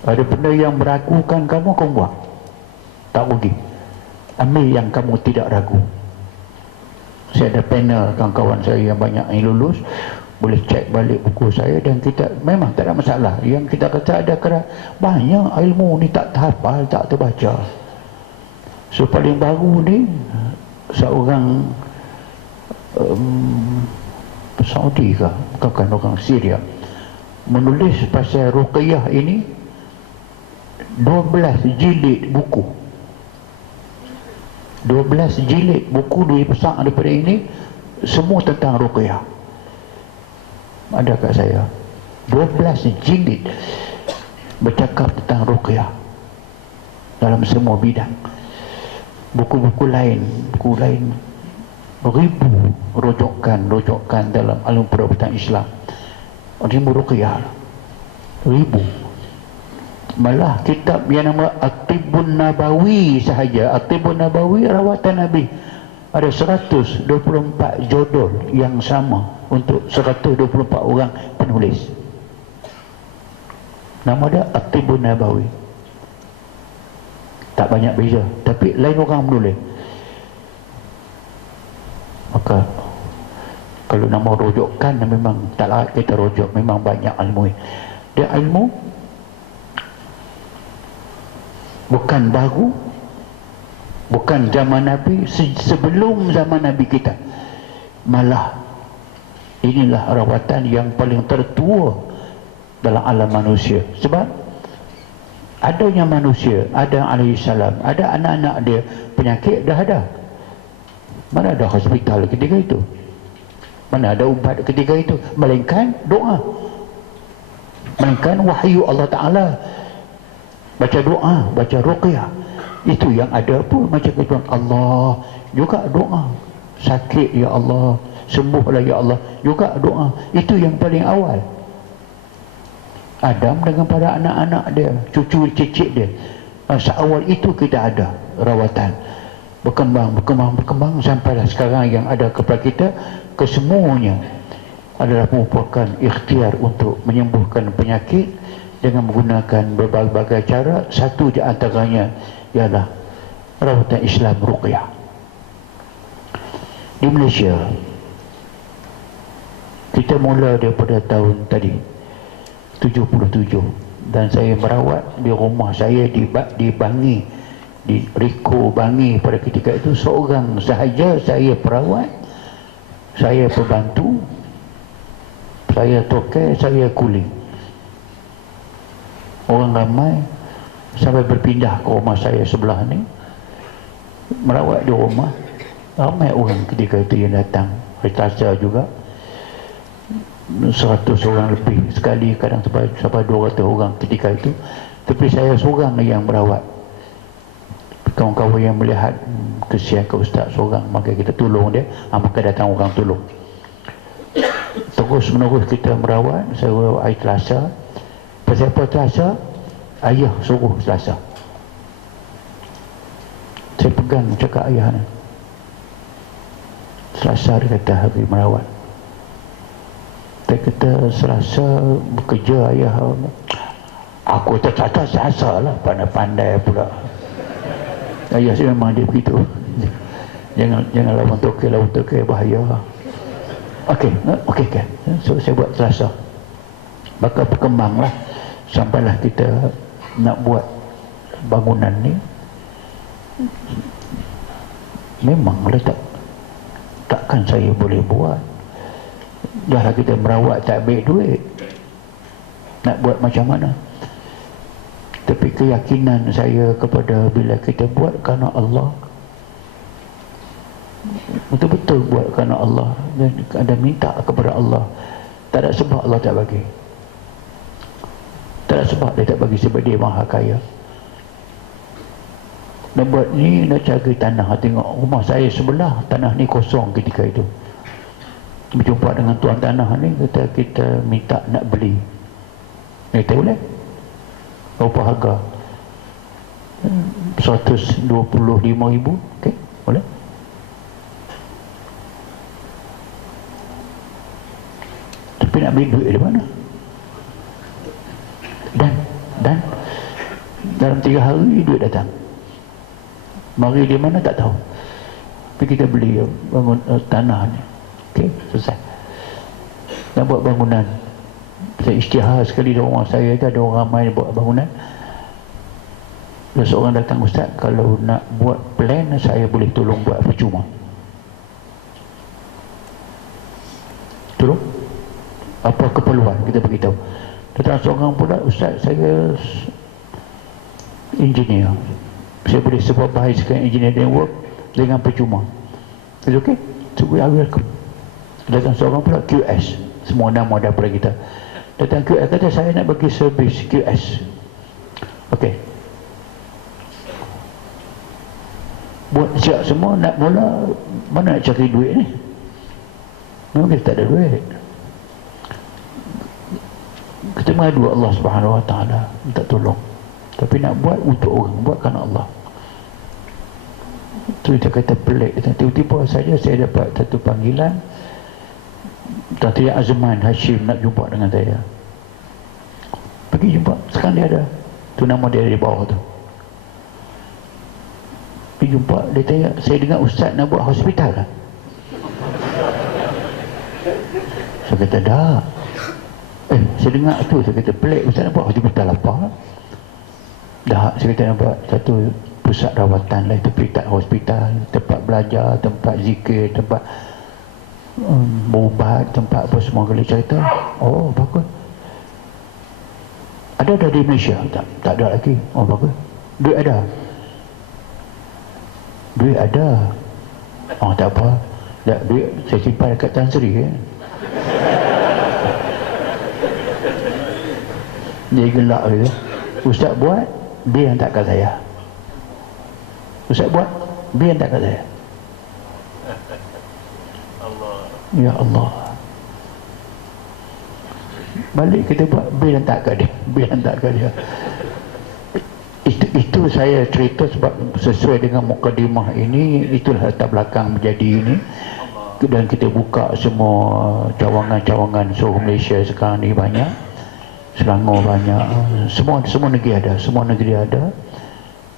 Ada benda yang meragukan kamu buang, tak rugi. Ambil yang kamu tidak ragu. Saya ada panel kawan-kawan saya yang banyak yang lulus, boleh cek balik buku saya, dan kita memang tak ada masalah. Yang kita kata ada banyak ilmu ni tak terhafal, tak terbaca. So paling baru ni seorang Saudi ke, bukan orang Syria, menulis pasal Ruqyah ini 12 jilid buku. 12 jilid buku lebih besar daripada ini, semua tentang Ruqyah. Ada kat saya 12 jilid bercakap tentang Ruqyah dalam semua bidang. Buku-buku lain ribu rujukan dalam ilmu perubatan Islam. Ilmu Ruqyah ribu. Malah kitab yang nama At-Tibbun Nabawi sahaja, At-Tibbun Nabawi rawatan Nabi, ada 124 judul yang sama untuk 124 orang penulis. Nama dia At-Tibbun Nabawi. tak banyak beza, tapi lain orang menulis. Maka kalau nama rujukan memang tak larat kita rujuk, memang banyak ilmu. Dia ilmu bukan baru, bukan zaman Nabi, sebelum zaman Nabi kita. Malah inilah rawatan yang paling tertua dalam alam manusia. Sebab adanya manusia, ada alaihissalam, ada anak-anak dia, penyakit dah ada. Mana ada hospital ketika itu? Mana ada ubat ketika itu? Melainkan doa, melainkan wahyu Allah Ta'ala. Baca doa, baca ruqyah. Itu yang ada pun macam itu. Allah juga doa. Sakit ya Allah, sembuhlah ya Allah, juga doa. Itu yang paling awal. Adam dengan para anak-anak dia, cucu cicit dia, seawal itu kita ada rawatan. Berkembang sampailah sekarang yang ada kepada kita. Kesemuanya adalah merupakan ikhtiar untuk menyembuhkan penyakit dengan menggunakan berbagai cara. Satu di antaranya ialah rawatan Islam ruqyah. Di Malaysia kita mula daripada tahun tadi 77, dan saya merawat di rumah saya di Bangi, di Riko Bangi. Pada ketika itu seorang sahaja saya perawat, saya pembantu, saya tokai, saya kuli. Orang ramai sampai berpindah ke rumah saya sebelah ni, merawat di rumah. Ramai orang ketika itu yang datang. Retasa juga 100 orang lebih sekali, kadang sampai 200 orang ketika itu. Tapi saya seorang yang merawat. Kawan-kawan yang melihat kesian ke ustaz seorang, maka kita tolong dia, maka datang orang tolong. Terus menerus kita merawat. Saya merawat hari Selasa. Pasal apa Selasa? Ayah suruh Selasa. Saya pegang cakap ayah ni, Selasa dia kata hari merawat. Dia kata Selasa bekerja ayah. Aku kata Selasa lah, pandai-pandai pula. Ayah saya memang dia begitu. Jangan lawan tokai bahaya. Okey. So saya buat Selasa. Maka berkembanglah sampailah kita nak buat bangunan ni. Memanglah takkan saya boleh buat. Dah lah kita merawat tak ambil duit, nak buat macam mana? Tapi keyakinan saya kepada bila kita buat kerana Allah, betul-betul buat kerana Allah, dan ada minta kepada Allah, tak ada sebab Allah tak bagi. Tak ada sebab dia tak bagi, sebab dia maha kaya. Nak buat ni, nak cari tanah. Tengok rumah saya sebelah, tanah ni kosong ketika itu. Berjumpa dengan tuan tanah ni, kita minta nak beli. Kita boleh? Berapa harga? 125,000. Okey, boleh? Tapi nak beli duit dari mana? Dan dalam 3 hari duit datang. Mari di mana tak tahu. Tapi kita beli bangun tanah ni. Okey, selesai. Nak buat bangunan. Saya isytihar sekali di rumah saya, ada orang ramai buat bangunan. Ada seorang datang, ustaz, kalau nak buat plan saya boleh tolong buat percuma. Tolong? Apa keperluan kita beritahu. Datang seorang pula, ustaz saya engineer, saya boleh supervisekan engineering work dengan percuma. Is okay? So we are welcome. Datang seorang pula QS, semua nama ada pada kita. Datang QS kata saya nak bagi servis QS. Okey. Buat siap semua, nak mula mana nak cari duit ni? Memang kita tak ada duit. Kita mengadu Allah Subhanahu Wa Taala minta tolong. Tapi nak buat untuk orang, buat kerana Allah. Tu dia kata pelik. Tiba-tiba saja saya dapat satu panggilan, Datuk Azman Hashim nak jumpa dengan saya. Pergi jumpa, sekarang dia ada. Tu nama dia di bawah tu. jumpa, dia tanya, saya dengar ustaz nak buat hospital lah. Saya kata, dah. Saya dengar tu, saya kata, pelik, ustaz nak buat hospital apa? Dah, saya kata nak buat satu pusat rawatan lah, tapi tak hospital, tempat belajar, tempat zikir, tempat berubat, tempat apa semua kali cerita. Oh, bagus. Ada di Malaysia? Tak ada lagi. Oh, bagus. Duit ada? Duit ada. Oh, tak apa. Tak, duit saya simpan dekat Tan Sri ya. Dia gelak dia. Ustaz buat, dia hantar kat saya. Ustaz buat, dia hantar kat saya. Ya Allah. Balik kita buat, bil hantar kat dia. Bil hantar kat dia. Itu saya cerita sebab sesuai dengan mukadimah ini, itulah latar belakang menjadi ini. Dan kita buka semua cawangan-cawangan seluruh Malaysia sekarang ni banyak. Selangor banyak. Semua negeri ada. Semua negeri ada.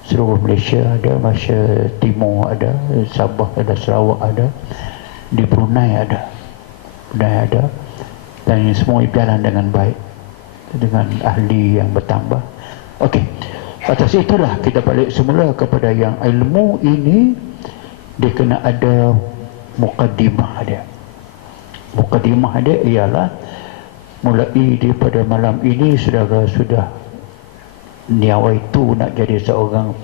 Seluruh Malaysia ada. Malaysia Timur ada. Sabah ada. Sarawak ada. Di Brunei ada. Brunei ada. Dan ini semua berjalan dengan baik. Dengan ahli yang bertambah. Okey. Atas itulah kita balik semula kepada yang ilmu ini dia kena ada mukaddimah dia. Mukaddimah dia ialah mulai daripada malam ini saudara sudah niat itu nak jadi seorang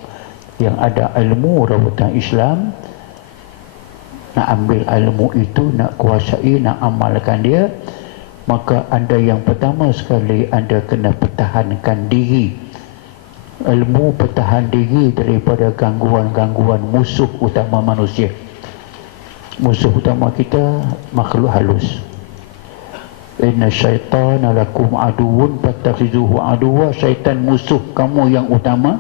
yang ada ilmu rawatan Islam, nak ambil ilmu itu, nak kuasai, nak amalkan dia, maka anda yang pertama sekali anda kena pertahankan diri. Ilmu pertahan diri daripada gangguan-gangguan musuh utama manusia. Musuh utama kita makhluk halus. Inna syaitana lakum aduun fattakhizuhu aduwa. Syaitan musuh kamu yang utama,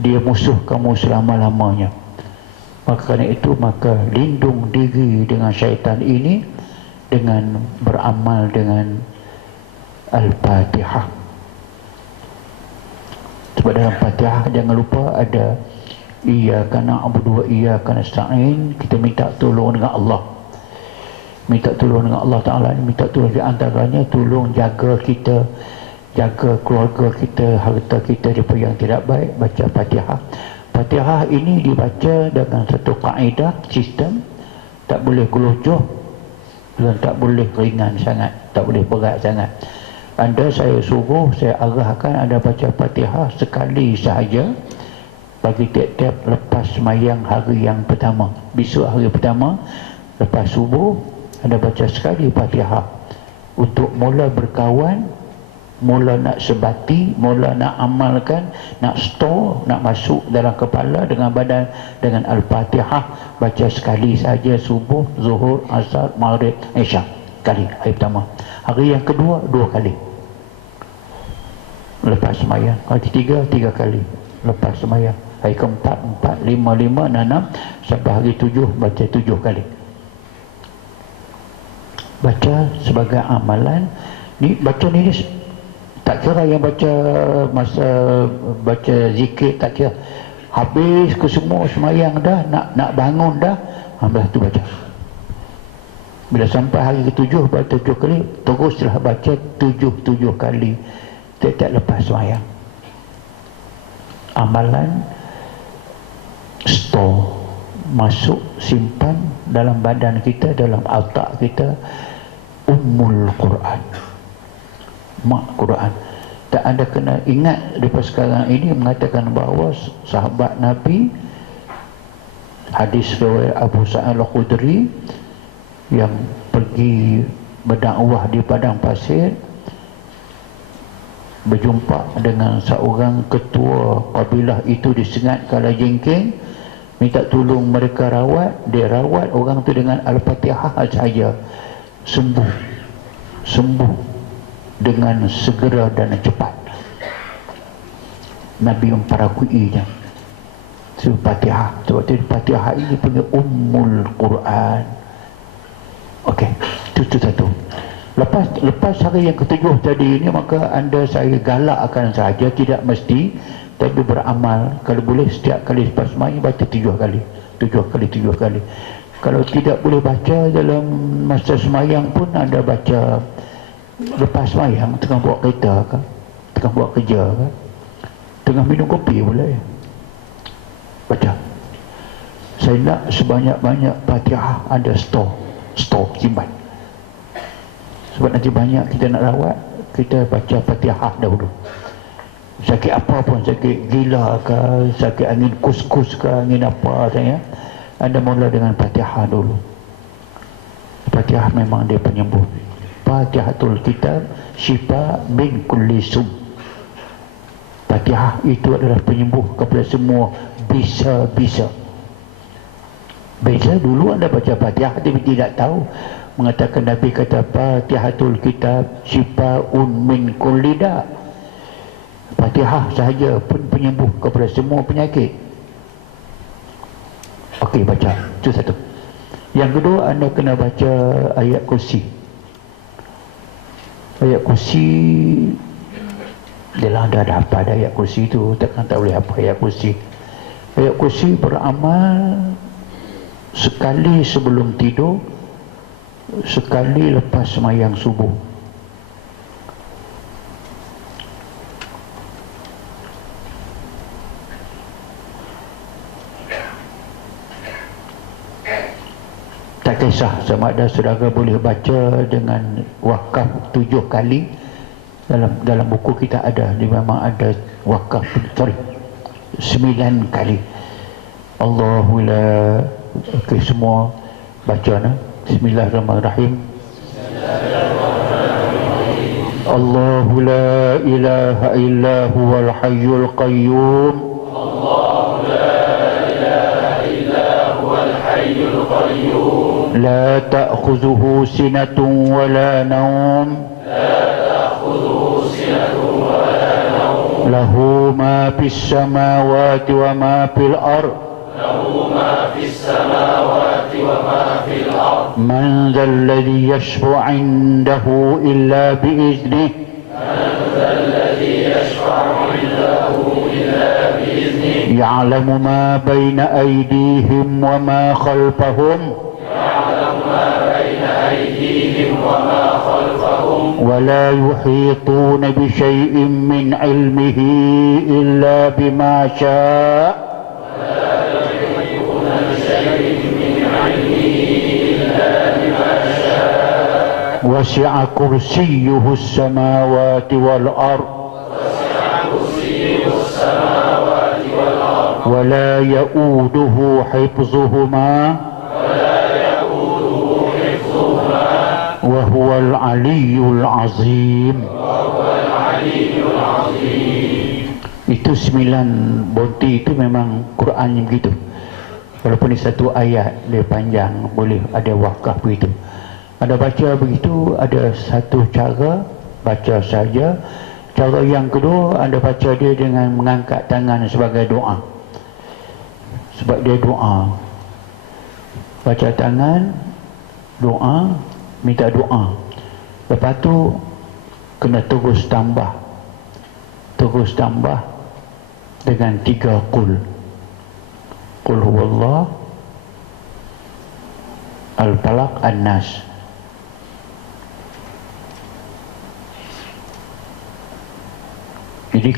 dia musuh kamu selama-lamanya. Maka kerana itu, maka lindung diri dengan syaitan ini dengan beramal dengan Al-Fatihah. Sebab dalam Fatihah jangan lupa ada iyyaka na'budu wa iyyaka nasta'in. Kita minta tolong dengan Allah. Minta tolong dengan Allah Ta'ala. Minta tolong di antaranya tolong jaga kita, jaga keluarga kita, harta kita daripada yang tidak baik. Baca Fatihah. Fatihah ini dibaca dengan satu kaedah sistem, tak boleh gelojoh dan tak boleh ringan sangat, tak boleh berat sangat. Anda saya suruh, saya arahkan anda baca Fatihah sekali sahaja bagi tiap-tiap lepas semayang hari yang pertama. Besok hari pertama lepas subuh anda baca sekali Fatihah untuk mula berkawan, mula nak sebati, mula nak amalkan, nak store, nak masuk dalam kepala dengan badan dengan Al-Fatihah. Baca sekali saja subuh, zuhur, asar, maghrib, isya. Kali hari pertama. Hari yang kedua 2 kali lepas semayang. Hari ketiga 3 kali lepas semayang. Hari keempat 4, 5, 5, 6 sampai hari 7 baca 7 kali. Baca sebagai amalan ni. Baca ni tak kira yang baca masa baca zikir, tak kira. Habis ke semua semayang dah, nak bangun dah, ambil tu baca. Bila sampai hari ke-7 baca 7 kali, teruslah baca 7 kali tiap-tiap lepas semayang. Amalan store, masuk, simpan dalam badan kita, dalam otak kita. Ummul Quran, mak Quran. Tak anda kena ingat daripada sekarang ini mengatakan bahawa sahabat Nabi, hadis riwayat Abu Sa'id Al-Khudri yang pergi berdakwah di padang pasir, berjumpa dengan seorang ketua kabilah itu di Sengat Kalajengking, minta tolong mereka rawat. Dia rawat orang tu dengan Al-Fatihah saja, sembuh dengan segera dan cepat. Nabi memparakuinya. Fatihah. Sebab itu Fatihah ini punya Ummul Quran. Okey, itu satu. Lepas hari yang ke-7 tadi ini, maka anda saya galakkan saja, tidak mesti, tapi beramal. Kalau boleh setiap kali lepas sembahyang baca 7 kali. 7 kali. Kalau tidak boleh baca dalam masa sembahyang pun anda baca lepas sembahyang, tengah buat kereta ke, tengah buat kerja ke, tengah minum kopi boleh baca. Saya nak sebanyak-banyak Fatihah anda store simpan. Sebab nanti banyak kita nak rawat, kita baca Fatihah dahulu. Sakit apa pun, sakit gila ke, sakit angin kus-kus ke, angin apa saya, anda mula dengan Fatihah dulu. Fatihah memang dia penyembuh. Fatihatul kitab syifa min kulli sum. Fatihah itu adalah penyembuh kepada semua bisa-bisa. Biasa dulu anda baca Fatihah tapi tidak tahu, mengatakan Nabi kata Fatihatul kitab syifaun min kulli da. Fatihah sahaja pun penyembuh kepada semua penyakit. Okey, baca. Itu satu. Yang kedua, anda kena baca ayat kursi. Ayat kursi, dia dah dapat ayat kursi itu, takkan tak boleh apa ayat kursi. Ayat kursi beramal sekali sebelum tidur, sekali lepas sembahyang subuh. Tak kisah sama ada saudara boleh baca dengan wakaf 7 kali. Dalam buku kita ada, dia memang ada wakaf 9 kali. Allahu la. Okey, semua baca nah. Bismillahirrahmanirrahim. Allahu la ilaha illa huwal hayyul qayyum. Allahu la ilaha illa huwal hayyul qayyum. لا تأخذه سنة ولا نوم. لا تأخذه سنة ولا نوم. له ما في السماوات وما في الأرض. له ما في السماوات وما في الأرض. من ذا الذي يشفع عنده إلا بإذنه. من ذا الذي يشفع عنده إلا بإذنه. يعلم ما بين أيديهم وما خلفهم. ولا يحيطون بشيء من علمه إلا بما شاء. وسع كرسيه السماوات والأرض. ولا يؤوده حفظهما. وهو العلي العظيم. Itu 9 bonti itu memang Quran yang begitu. Walaupun ini satu ayat dia panjang, boleh ada wakaf begitu. Anda baca begitu, ada satu cara baca saja. Cara yang kedua, anda baca dia dengan mengangkat tangan sebagai doa. Sebab dia doa. Baca tangan, doa, minta doa. Lepas tu kena terus tambah dengan 3 qul huwallah, al-falaq, an-nas. Jadi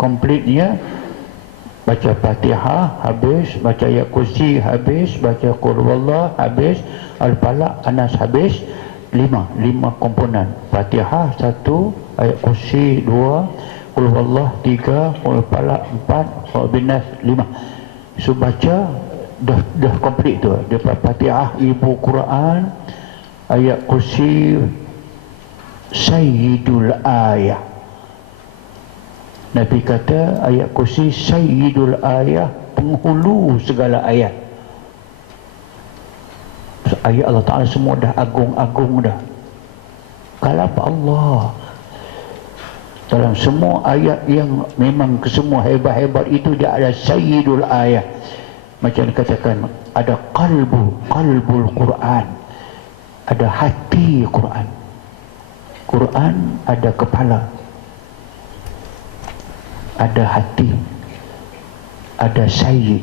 kompletnya baca Fatihah habis, baca ayat kursi habis, baca qul huwallah habis, al-falaq, an-nas habis. 5 komponen. Fatihah 1, ayat kursi 2, qul huwallah 3, qul falaq 4, qul binas 5. So baca dah komplit tu. Dia Fatihah ibu Quran, ayat kursi sayyidul ayah. Nabi kata ayat kursi sayyidul ayah, penghulu segala ayat. Ayat Allah Ta'ala semua dah agung-agung dah. Kalam Allah. Dalam semua ayat yang memang semua hebat-hebat itu dia ada sayyidul ayat. Macam dikatakan ada qalbul Quran. Ada hati Quran. Quran ada kepala. ada hati, ada sayyid.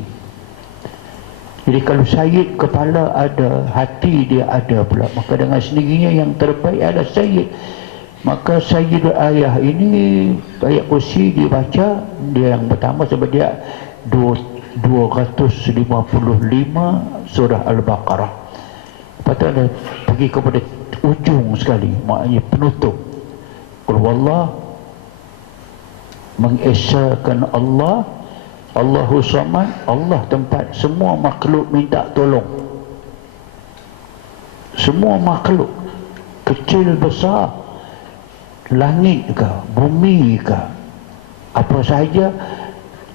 Jadi kalau sayyid kepala ada, hati dia ada pula, maka dengan sendirinya yang terbaik adalah sayyid. Maka sayyid ayah ini, ayat kursi dibaca, dia yang pertama sebab dia 255 surah Al-Baqarah. Lepas tu ada pergi kepada ujung sekali, maknanya penutup. Qul wallah, mengesahkan Allah, Allahu Samad, Allah tempat semua makhluk minta tolong. Semua makhluk, kecil besar, langit ke, bumi ke, apa sahaja,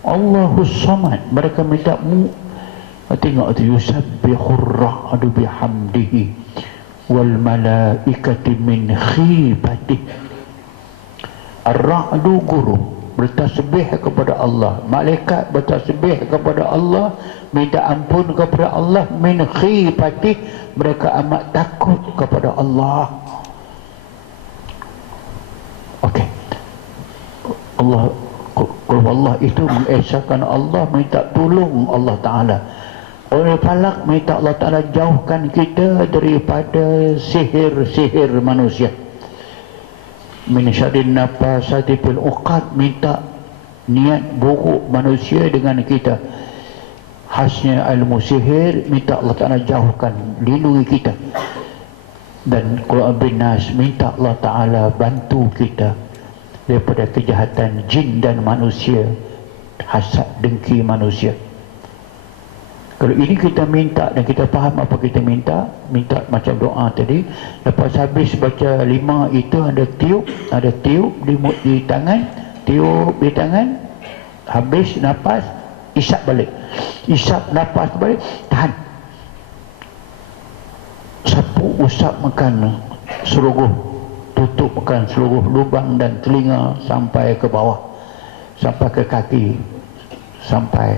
Allahu Samad, mereka minta tengok tu, yusabbihur ra'du bihamdihi wal malaikati min khifatihi. Ar-ra'du guru bertasbih kepada Allah, malaikat bertasbih kepada Allah, minta ampun kepada Allah, min khifati, mereka amat takut kepada Allah. Okey, Allah, kalau Allah itu mengesahkan Allah, minta tolong Allah Ta'ala. Oleh falak minta Allah Ta'ala jauhkan kita daripada sihir-sihir manusia. Min syarrin nafasati fil uqad, minta niat buruk manusia dengan kita. Khasnya ilmu sihir, minta Allah Ta'ala jauhkan, lindungi kita. Dan Quran bin Nas, minta Allah Ta'ala bantu kita daripada kejahatan jin dan manusia, hasad dengki manusia. Kalau ini kita minta dan kita faham apa kita minta, minta macam doa tadi. Lepas habis baca 5 itu ada tiup di tangan, tiup di tangan, habis nafas, isap balik, isap nafas balik, tahan, sapu usap makan seluruh, tutup makan seluruh lubang dan telinga sampai ke bawah, sampai ke kaki, sampai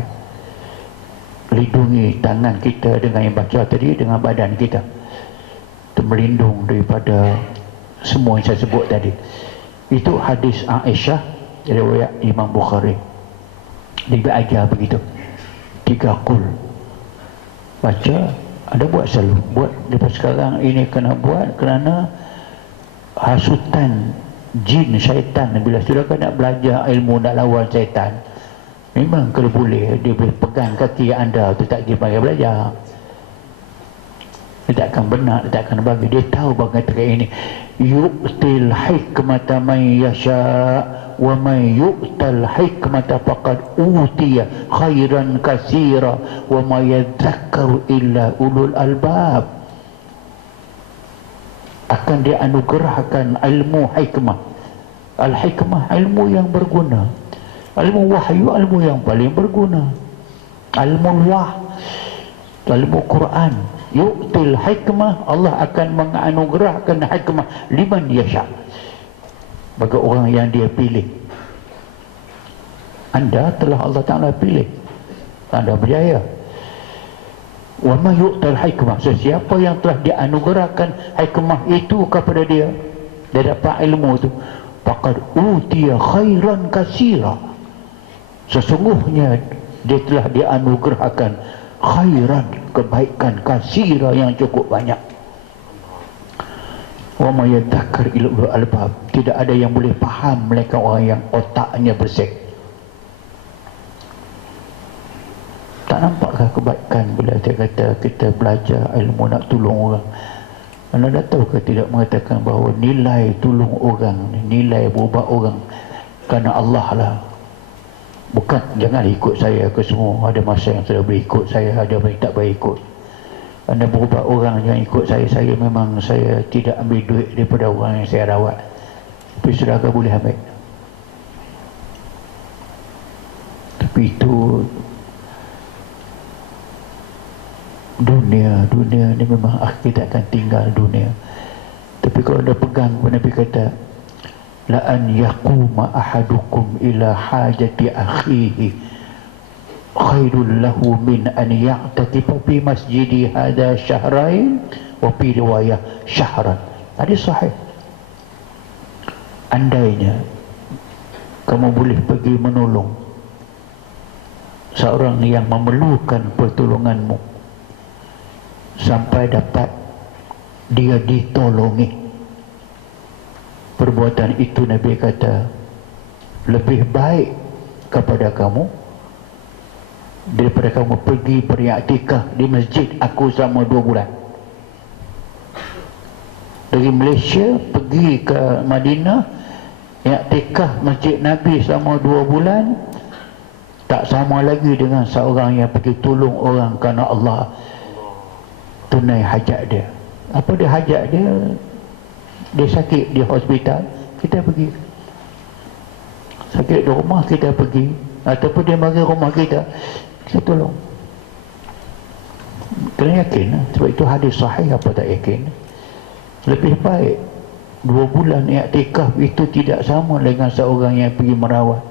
lindungi tangan kita dengan yang baca tadi, dengan badan kita, untuk melindung daripada semua yang saya sebut tadi. Itu hadis Aisyah, riwayat Imam Bukhari. Dia ajar begitu, 3 qul baca, ada buat selalu, buat lepas sekarang ini kena buat kerana hasutan jin, syaitan. Bila sudah nak belajar ilmu nak lawan syaitan, memang kalau boleh dia boleh pegang kaki anda tu, tak pergi bagi belajar, dia takkan benar, dia takkan bagi. Dia tahu bahagian ini, yu'til hikmata man yasha wa man yu'tal hikmata faqad utiya khairan katsira wa ma yadhakkaru illa ulul albab. Akan dia anugerahkan ilmu hikmah. Al-hikmah, ilmu yang berguna. Ilmu wahyu, ilmu yang paling berguna. Ilmu wah, ilmu Quran. Yu'til hikmah, Allah akan menganugerahkan hikmah liman yasha, bagi orang yang dia pilih. Anda telah Allah Ta'ala pilih, anda berjaya. Wa ma yu'tal hikmah, sesiapa yang telah dianugerahkan hikmah itu kepada dia, dia dapat ilmu itu, faqad utiya khairan katsira, sesungguhnya dia telah dianugerahkan khairan, kebaikan katsira yang cukup banyak. Wa ma yadhakkar illa ulul albab, tidak ada yang boleh faham melainkan orang yang otaknya bersih. Tak nampakkah kebaikan bila dia kata kita belajar ilmu nak tolong orang? Anda dah tahu ke tidak mengatakan bahawa nilai tolong orang, nilai berubat orang kerana Allah lah. Bukan jangan ikut saya ke semua. Ada masa yang sudah boleh ikut saya, ada yang tak boleh ikut. Anda berubat orang jangan ikut saya. Saya memang saya tidak ambil duit daripada orang yang saya rawat, tapi saudara boleh ambil. Tapi itu dunia ni memang kita akan tinggal dunia. Tapi kalau anda pegang, Nabi kata, la an yaquma ahadukum ila hajati akhihi khairul lahu min an ya'takifa fi masjidi hadha syahrain wa fi riwayah syahran. Hadis sahih. Andainya kamu boleh pergi menolong seorang yang memerlukan pertolonganmu sampai dapat dia ditolongi. Perbuatan itu Nabi kata lebih baik kepada kamu daripada kamu pergi beriktikaf di masjid aku selama 2 bulan. Dari Malaysia pergi ke Madinah, iktikaf masjid Nabi selama 2 bulan, tak sama lagi dengan seorang yang pergi tolong orang kerana Allah tunai hajat dia. Apa dia hajat dia? Dia sakit di hospital, kita pergi. Sakit di rumah, kita pergi. Ataupun dia mari rumah kita tolong. Kena yakin, sebab itu hadis sahih. Apa tak yakin? Lebih baik 2 bulan iktikaf itu tidak sama dengan seorang yang pergi merawat.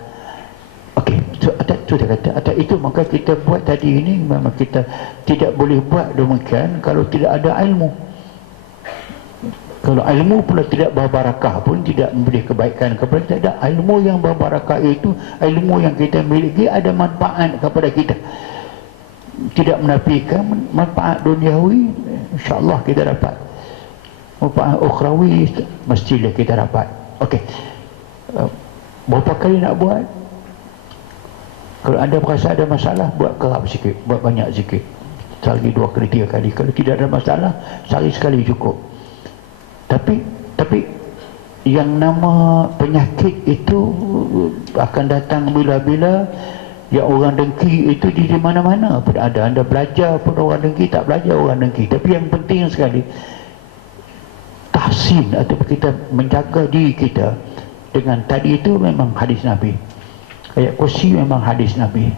Okey, so atas itu maka kita buat tadi ini memang kita tidak boleh buat demikian kalau tidak ada ilmu. Kalau ilmu pula tidak berbarakah pun tidak memberi kebaikan kepada kita. Ada ilmu yang berbarakah itu ilmu yang kita miliki ada manfaat kepada kita. Tidak menafikan manfaat duniawi, insya-Allah kita dapat. Manfaat ukhrawi mestilah kita dapat. Okey. Berapa kali nak buat? Kalau anda berasa ada masalah, buat kerap sikit, buat banyak sikit. Sehari 2 kali 3 kali. Kalau tidak ada masalah, sehari sekali cukup. Tapi yang nama penyakit itu akan datang bila-bila. Yang orang dengki itu di mana-mana pun ada. Anda belajar pun orang dengki, tak belajar orang dengki. Tapi yang penting sekali tahsin atau kita menjaga diri kita dengan tadi itu memang hadis Nabi. Ayat kursi memang hadis Nabi.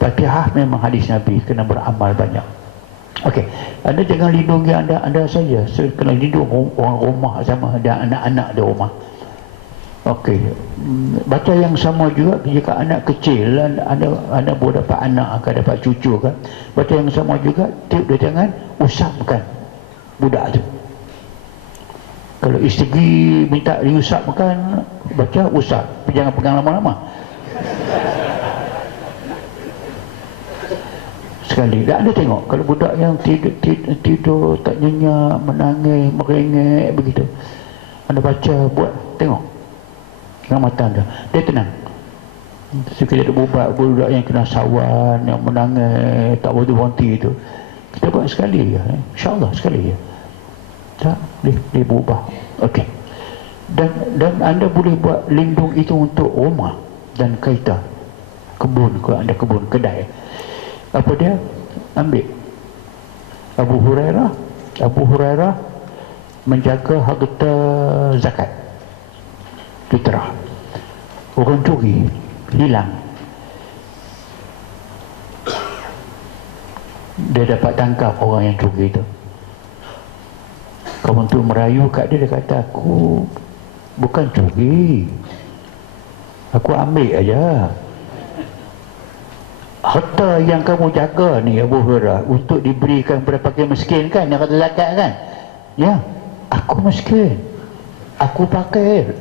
Fatihah memang hadis Nabi. Kena beramal banyak. Okey, anda jangan lindungi anda saja. Kena lindungi orang rumah sama ada anak-anak di rumah. Okey, baca yang sama juga jika anak kecil, anda boleh dapat anak akan dapat cucu kan. Baca yang sama juga, tiup dia jangan usapkan budak tu. Kalau isteri minta diusapkan, baca usap, jangan pegang lama-lama. Sekali, dan anda tengok kalau budak yang tidur tak nyenyak, menangis, merengek begitu, anda baca, buat, tengok dengan mata anda, dia tenang. Sekali ada budak yang kena sawan, yang menangis, tak berhenti itu, kita buat sekali ya, insyaAllah sekali ya, tak dia berubah. Okey, dan anda boleh buat lindung itu untuk rumah dan kereta, kebun, kalau anda kebun, kedai. Apa dia? Ambil Abu Hurairah menjaga harta zakat, fitrah. Orang curi, hilang, dia dapat tangkap orang yang curi itu. Kawan tu merayu kat dia, dia kata, aku bukan curi, aku ambil aja. Harta yang kamu jaga ni Abu Hurairah untuk diberikan kepada fakir miskin kan, yang kata zakat kan, ya, aku miskin, aku fakir,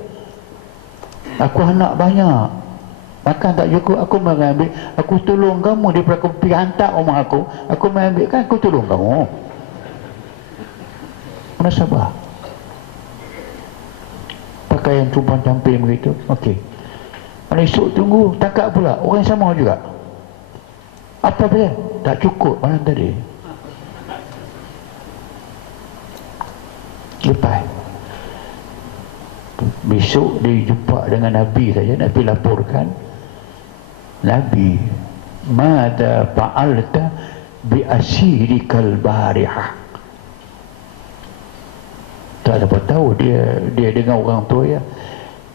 aku anak banyak, makan tak cukup, aku mengambil, aku tolong kamu daripada aku pergi hantar rumah aku mengambil kan, aku tolong kamu. Mana sabar pakaian tumpuan camping begitu. Okey, esok tunggu tangkap pula orang sama juga. Apa dia? Tak cukup malam tadi. Lepas besok dia jumpa dengan Nabi saja, Nabi laporkan, Nabi, mada fa'alta bi asirikal barihah. Tak dapat tahu dia dengan orang tua ya.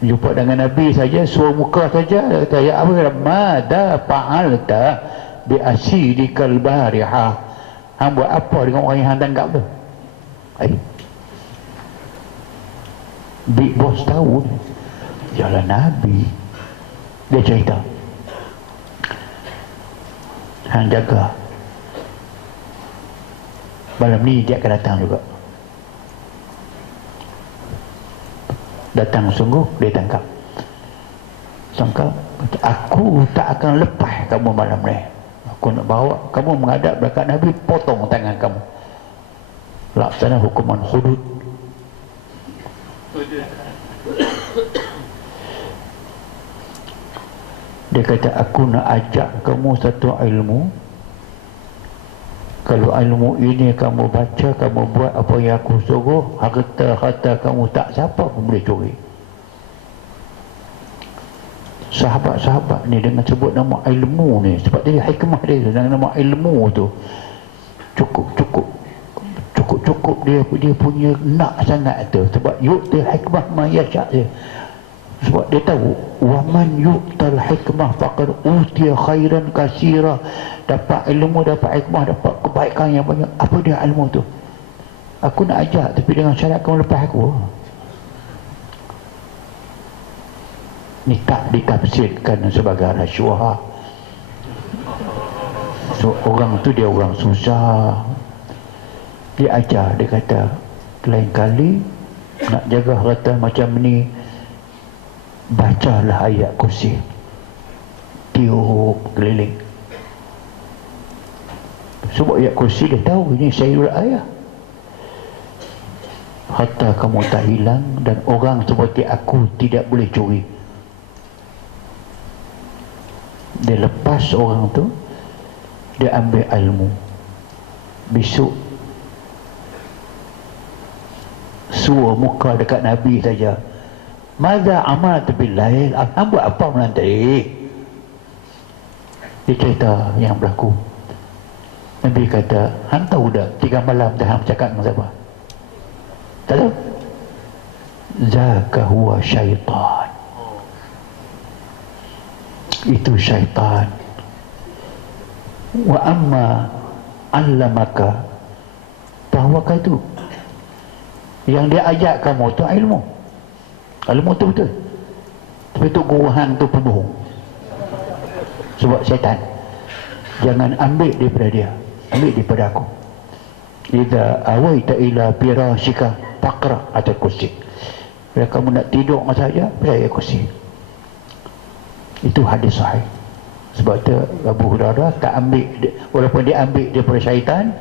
Jumpa dengan Nabi saja, suruh muka saja, kata ya apa, mada fa'alta bi asirikal barihah. Hang buat apa dengan orang yang hang tangkap tu? Big Boss tahu ni. Jalan Nabi. Dia cerita, hang jaga, malam ni dia akan datang juga. Datang sungguh, dia tangkap. Sangka, aku tak akan lepas kamu malam ni. Aku nak bawa kamu menghadap dekat Nabi, potong tangan kamu. Laksana hukuman hudud. Dia kata, aku nak ajak kamu satu ilmu. Kalau ilmu ini kamu baca, kamu buat apa yang aku suruh, harta kamu tak siapa pun boleh curi. Sahabat-sahabat ni dengan sebut nama ilmu ni, sebab dia hikmah dia dengan nama ilmu tu, cukup dia punya nak sangat tu, sebab yu'til hikmah ma yasha' dia. Sebab dia tahu, waman yu'tal hikmah faqad utiya khairan katsira. Dapat ilmu, dapat hikmah, dapat kebaikan yang banyak. Apa dia ilmu tu? Aku nak ajak, tapi dengan syarat kamu lepas aku. Ni tak ditafsirkan sebagai rasuah. So, orang tu dia orang susah. Dia ajar, dia kata, lain kali nak jaga harta macam ni, bacalah ayat kursi, tiup keliling. Sebab ayat kursi dia tahu ini sayyidul ayat. Harta kamu tak hilang dan orang seperti aku tidak boleh curi. Dia lepas orang tu, dia ambil ilmu. Besok suruh muka dekat Nabi saja. Maza amal bil lail, hang buat apa malam tadi? Dia cerita yang berlaku. Nabi kata, hang tahu dah 3 malam dah hang cakap dengan siapa? Tak tahu? Zaka huwa syaitan. Itu syaitan. Wa amma allamaka, bahawa itu yang dia ajak kamu tu ilmu. Ilmu tu betul, tapi tu guru hang tu pembohong. Sebab syaitan. Jangan ambil daripada dia, ambil daripada aku. Idza awaita ila firashika faqra atau kursi. Bila kamu nak tidur saja, percaya kursi. Itu hadis sahih. Sebab tu Abu Hurairah tak ambil, walaupun dia ambil daripada syaitan,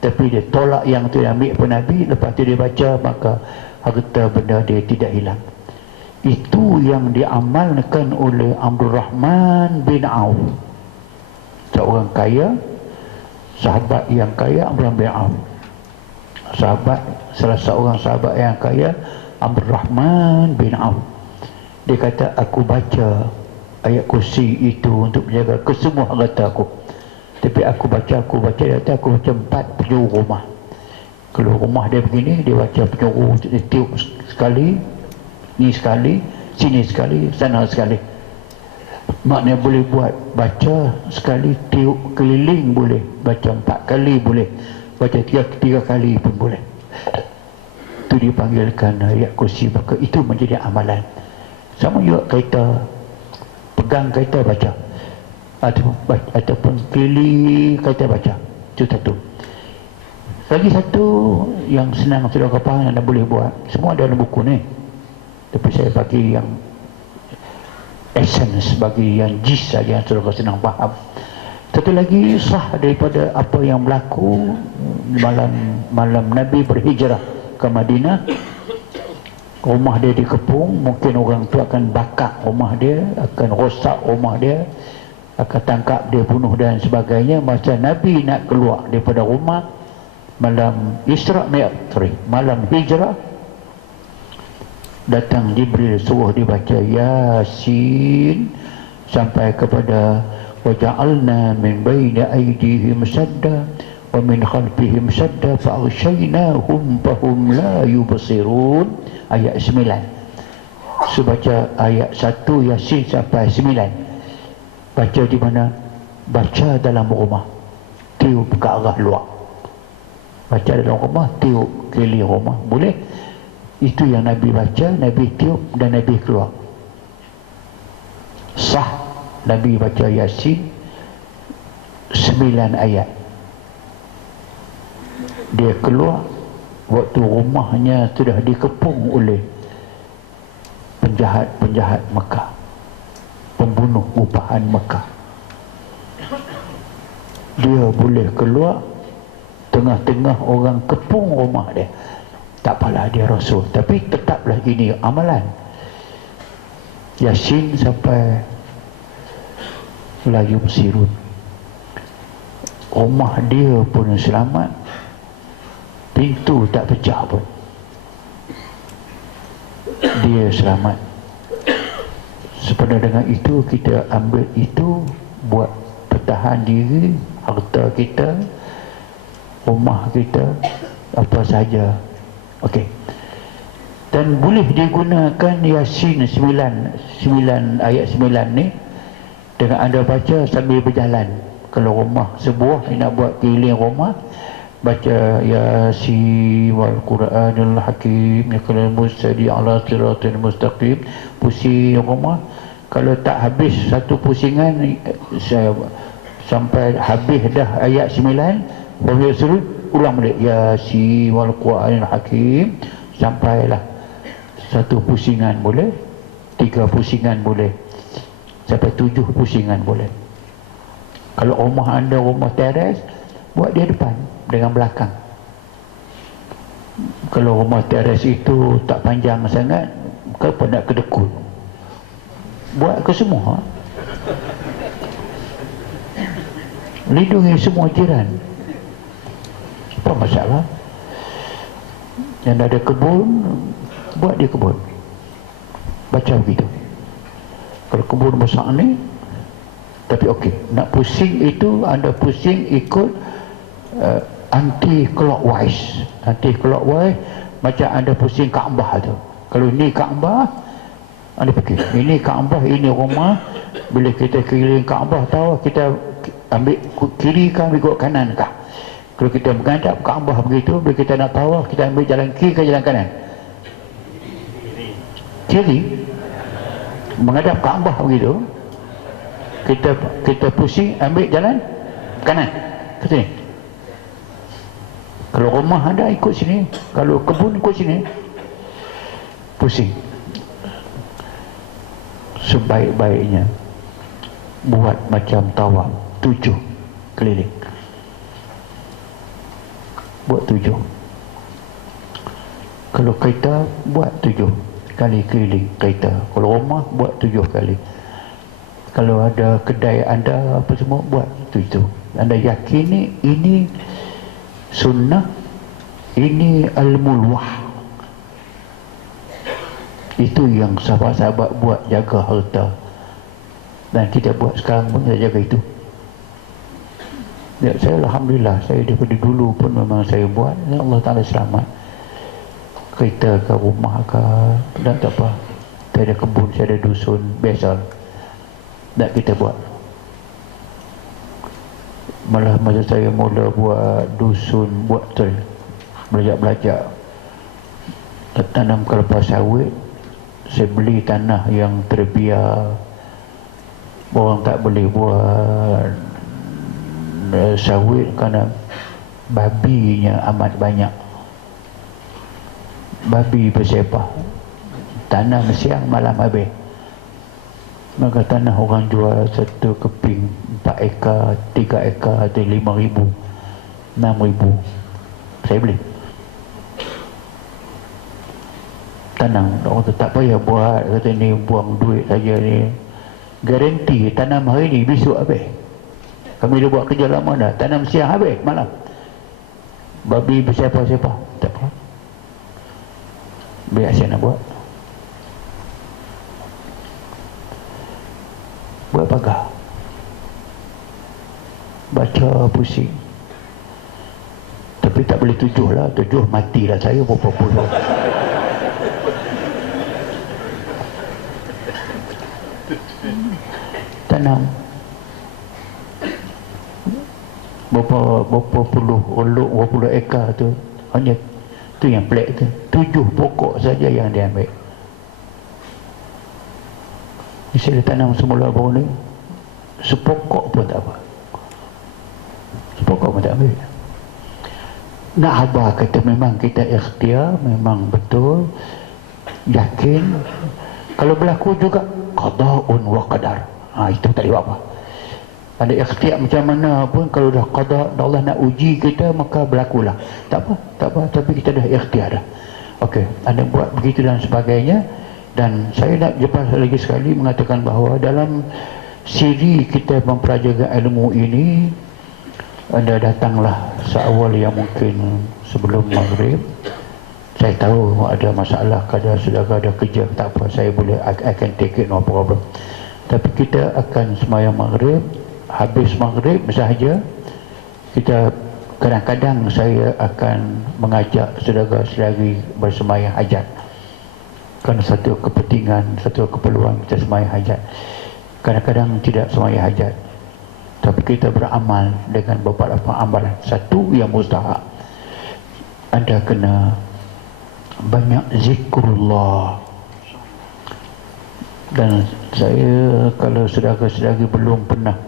tapi dia tolak yang tu, dia ambil daripada Nabi. Lepas tu dia baca, maka harta benda dia tidak hilang. Itu yang diamalkan oleh Abdul Rahman bin Auf, seorang kaya, sahabat yang kaya. Abdul Rahman bin Auf, salah seorang sahabat yang kaya, Abdul Rahman bin Auf. Dia kata, aku baca ayat kursi itu untuk menjaga kesemua harta aku. Tapi aku baca, dia kata aku baca 4 penjuru rumah. Kalau rumah dia begini, dia baca penjuru, dia tiup sekali, ni sekali, sini sekali, sana sekali. Maknanya boleh buat baca sekali, tiup keliling boleh, baca 4 kali boleh, baca 3 kali pun boleh. Itu dipanggilkan ayat kursi. Maka itu menjadi amalan. Sama juga kereta, pegang kereta baca, ataupun keliling kereta baca. Itu satu. Lagi satu yang senang saudara faham, anda boleh buat, semua dalam buku ni, tapi saya bagi yang essence, bagi yang jis saja yang saudara senang faham. Satu lagi sah daripada apa yang berlaku malam Nabi berhijrah ke Madinah. Rumah dia dikepung, mungkin orang tu akan bakar rumah dia, akan rosak rumah dia, akan tangkap dia, bunuh dan sebagainya. Masa Nabi nak keluar daripada rumah malam Isra Mi'raj, malam hijrah, datang Jibril suruh dibaca Yasin sampai kepada waja'alna min baini aydihim sadda wa min khalfihim sadda fa'aghshaynahum fahum la yubsirun. Ayat 9. So baca ayat 1 Yasin sampai 9. Baca di mana? Baca dalam rumah, tiup ke arah luar. Baca dalam rumah, tiup keliling rumah, boleh. Itu yang Nabi baca, Nabi tiup dan Nabi keluar. Sah Nabi baca Yasin 9 ayat. Dia keluar waktu rumahnya sudah dikepung oleh penjahat-penjahat Mekah. pembunuh upahan Mekah. Dia boleh keluar tengah-tengah orang kepung rumah dia. Tak apalah dia Rasul, tapi tetaplah ini amalan. Yasin sampai la yubsirun. Rumah dia pun selamat, pintu tak pecah pun, dia selamat. Sepadan dengan itu, kita ambil itu buat pertahan diri, harta kita, rumah kita, apa saja. Okey. Dan boleh digunakan Yasin 9 ayat 9 ni dengan anda baca sambil berjalan. Kalau rumah sebuah ni nak buat keliling rumah, baca Yasin wal Quranil Hakim yakal mustadi ala siratal mustaqim, pusing rumah. Kalau tak habis satu pusingan, saya sampai habis dah ayat 9, baru suruh ulang balik Yasin wal Quranil Hakim, sampailah satu pusingan boleh, 3 pusingan boleh, sampai 7 pusingan boleh. Kalau rumah anda rumah teres, buat dia depan dengan belakang. Kalau rumah teres itu tak panjang sangat, kenapa nak kedekut? Buat ke semua. Lindungi semua jiran. Apa masalah? Yang ada kebun, buat dia kebun. Baca begitu. Kalau kebun besar ni, tapi okey, nak pusing itu anda pusing ikut anti clockwise. Anti clockwise macam anda pusing Kaabah tu. Kalau ni Kaabah, anda fikir ini Kaabah, ini rumah. Bila kita keliling Kaabah, tahu kita ambil kiri ke ambil ikut kanan kah? Kalau kita menghadap Kaabah begitu, bila kita nak tawaf, kita ambil jalan kiri ke jalan kanan? Kiri. Menghadap Kaabah begitu, kita pusing ambil jalan kanan ke sini. Kalau rumah anda ikut sini, kalau kebun ikut sini, pusing. Sebaik-baiknya buat macam tawaf 7 keliling. Buat 7. Kalau kereta, buat 7 kali keliling kereta. Kalau rumah, buat 7 kali. Kalau ada kedai anda apa semua, buat itu. Anda yakin ini sunnah, ini al-mulwah. Itu yang sahabat-sahabat buat, jaga harta. Dan kita buat sekarang pun kita jaga itu. Ya, saya Alhamdulillah, saya daripada dulu pun memang saya buat. Ya Allah Ta'ala selamat. Kereta ke rumah ke, dan tak apa. Saya ada kebun, saya ada dusun, biasa. Tak kita buat. Malah masa saya mula buat dusun, buat tu, belajar-belajar tanam kelapa sawit, saya beli tanah yang terbiar. Orang tak boleh buat sawit kerana babinya amat banyak. Babi bersepah, tanam siang malam habis. Maka tanah orang jual satu keping 4 ekar, 3 ekar atau 5,000, 6,000. Saya beli. Tanam, orang tu tak payah buat, kata ni buang duit saja ni. Garanti tanam hari ni besok habis. Kami dah buat kerja lama dah, tanam siang habis malam. Babi bersepah-sepah, tak apa. Biar saya nak buat. Buat pagar, baca pusing. Tapi tak boleh 7 lah, 7 matilah saya berapa puluh. Tanam berapa puluh olok, berapa puluh ekar tu, hanya tu yang pelik tu, 7 pokok saja yang dia ambil. Saya tanam semula baru ni, sepokok pun tak apa. Sepokok pun tak ambil. Nak abah kata memang kita ikhtiar, memang betul, yakin. Kalau berlaku juga qada'un wa qadar. Itu tak boleh buat apa. Ada ikhtiar macam mana pun, kalau dah qada Allah nak uji kita, maka berlakulah. Tak apa, tapi kita dah ikhtiar dah. Okey, anda buat begitu dan sebagainya. Dan saya nak lepas lagi sekali mengatakan bahawa dalam siri kita mempelajari ilmu ini, anda datanglah seawal yang mungkin sebelum maghrib. Saya tahu ada masalah, kadang saudara ada kerja, tak apa, saya boleh, I can take it, no problem. Tapi kita akan sembahyang maghrib. Habis maghrib sahaja, kita kadang-kadang saya akan mengajak saudara-saudari bersembahyang hajat, kerana satu kepentingan, satu keperluan kita sembahyang hajat. Kadang-kadang tidak sembahyang hajat, tapi kita beramal dengan beberapa amalan. Satu yang mustahab, anda kena banyak zikrullah. Dan saya, kalau saudara-saudari belum pernah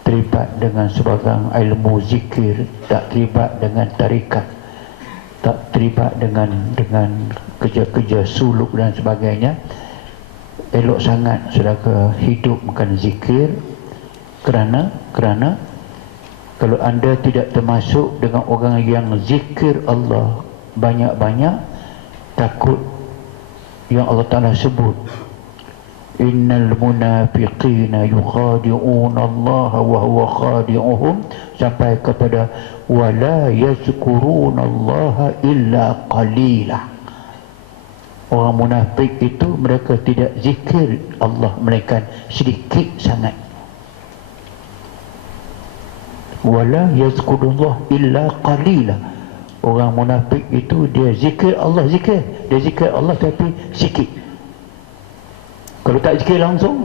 terlibat dengan sebarang ilmu zikir, tak terlibat dengan tarikat, tak terlibat dengan kerja-kerja suluk dan sebagainya, elok sangat saudara hidup makan zikir. Kerana kalau anda tidak termasuk dengan orang yang zikir Allah banyak-banyak, takut yang Allah Ta'ala sebut, innal munafiqina yukhadi'una Allah wa huwa khadi'uhum, sampai kepada wala yazkuruna Allah illa qalila. Orang munafik itu mereka tidak zikir Allah melainkan sedikit sangat. Wala yazkurullah illa qalila. Orang munafik itu dia zikir Allah, dia zikir Allah tapi sikit. Kalau tak zikir langsung,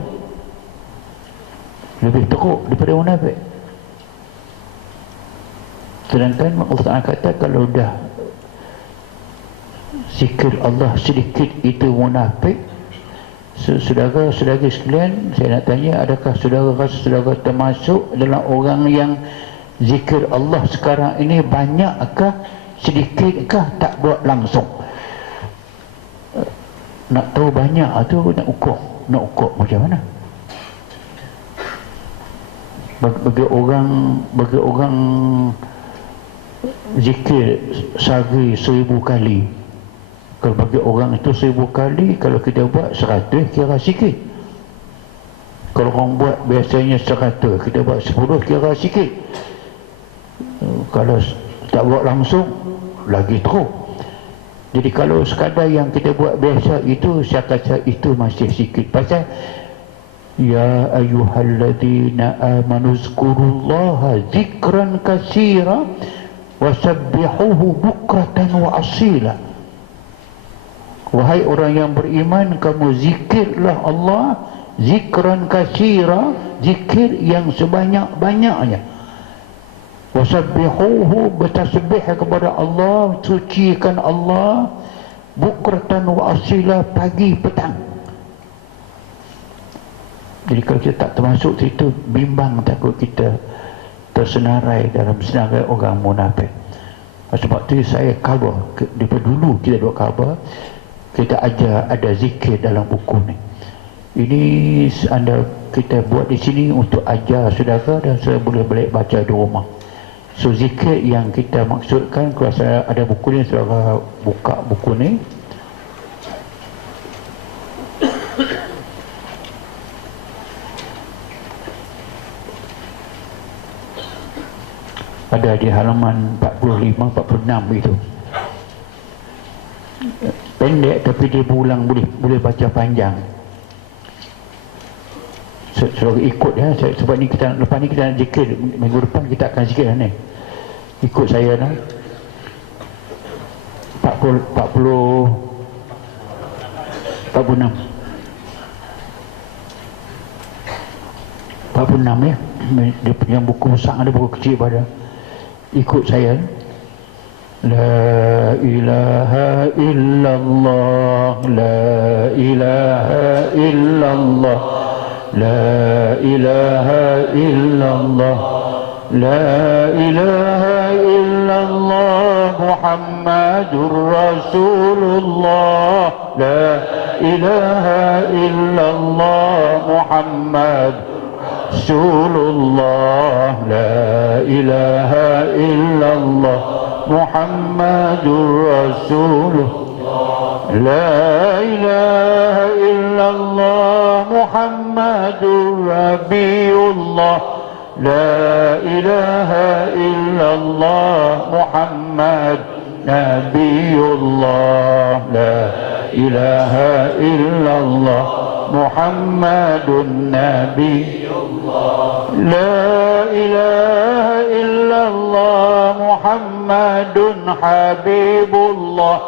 lebih teruk daripada munafik. Sedangkan Allah Ta'ala kata, kalau dah zikir Allah sedikit itu munafik. Saudara-saudari sekalian, saya nak tanya, adakah saudara rasa saudara termasuk dalam orang yang zikir Allah sekarang ini banyakkah, sedikitkah, tak buat langsung? Nak tahu banyak tu nak ukur macam mana? Bagi orang zikir sehari 1000 kali. Kalau bagi orang itu 1000 kali, kalau kita buat 100 kira sikit. Kalau orang buat biasanya 100, kita buat 10 kira sikit. Kalau tak buat langsung, lagi teruk. Jadi kalau sekadar yang kita buat biasa itu, saya kata itu masih sikit. Pasal ya ayyuhalladzina amanu zkurullaha zikran katsira wasabbihuhu bukratan wa asila. Wahai orang yang beriman, kamu zikirlah Allah zikran katsira, zikir yang sebanyak-banyaknya. Wasabbihuhu, bertasbih kepada Allah, sucikan Allah, bukratan wa asila, pagi petang. Jadi kalau kita tak termasuk situ, bimbang, takut kita tersenarai dalam senarai orang munafik. Sebab tu saya cover, daripada dulu kita buat cover, kita ajar ada zikir dalam buku ni. Ini kita buat di sini untuk ajar saudara, dan saya boleh balik baca di rumah. So zikir yang kita maksudkan, kalau saya ada buku ni, saudara buka buku ni. Ada di halaman 45-46 itu. Pendek tapi dia berulang, boleh baca panjang. Saudara ikut ya, sebab ni kita lepas ni kita nak zikir, minggu depan kita akan zikir ni. Ikut saya dah. 46 ya. Dia punya buku besar, ada buku kecil pada. Ikut saya. La ilaha illallah, la ilaha illallah, la ilaha illallah, la ilaha illallah Muhammadur Rasulullah, la ilaha illallah Muhammad Rasulullah, la ilaha illallah Muhammadur Rasulullah, la ilaha illallah Muhammadur Rabiullah, la ilaha illallah Muhammad Nabiullah, la ilaha illallah Muhammadun Nabiullah, la ilaha illallah Muhammadun Habibullah,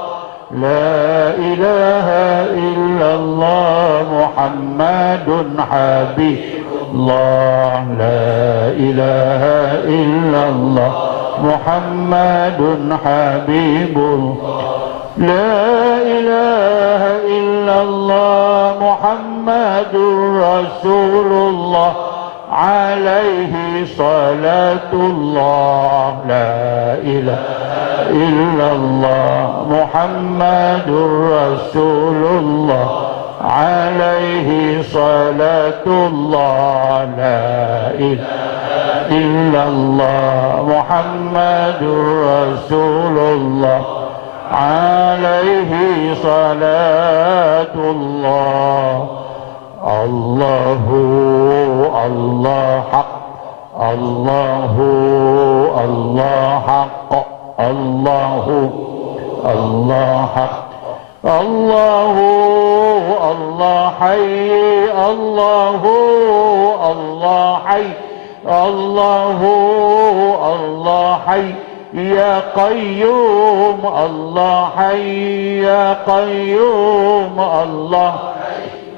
la ilaha illallah Muhammadun Habibullah, la ilaha illallah Muhammadun Habibullah, la ilaha illallah Muhammadur Rasulullah, alaihi salatullah, la ilaha illallah Muhammadur Rasulullah, alaihi salatullah, la ilaha illallah Muhammadur Rasulullah, alaihi salatullah. Allahu Allah haq, Allahu Allah haq, Allahu Allah haq, Allahu Allah hayy, Allahu Allah hayy, Allahu Allah hayy, ya qayyum, Allah hayy, ya qayyum, Allah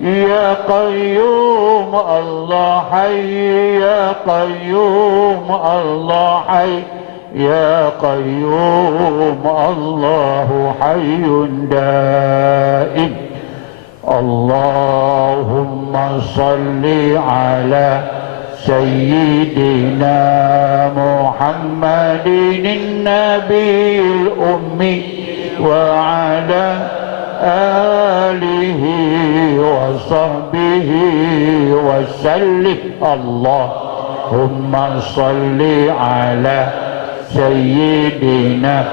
ya qayyum, Allah hayy, ya qayyum, Allah hayy, ya qayyum, Allahu hayyun daim. Allahumma salli ala sayyidina Muhammadin nabiyil ummi wa ala alihi wa sahbihi wa sallim. Allahumma salli ala sayyidina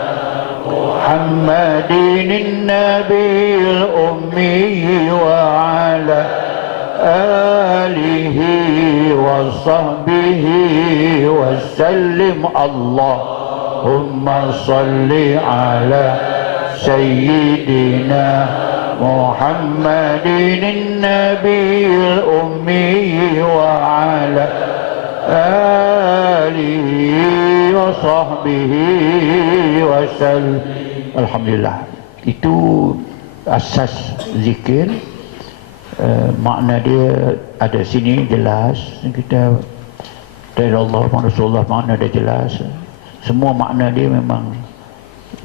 Muhammadin nabiyil ummi wa ala alihi wa sahbihi wa sallim. Allahumma salli ala سيدنا محمد النبي الأمي وعلى آله وصحبه وسلم. Alhamdulillah. Itu asas zikir. Makna dia ada sini jelas. Kita dari Allah dan Rasulullah makna dia jelas. Semua makna dia memang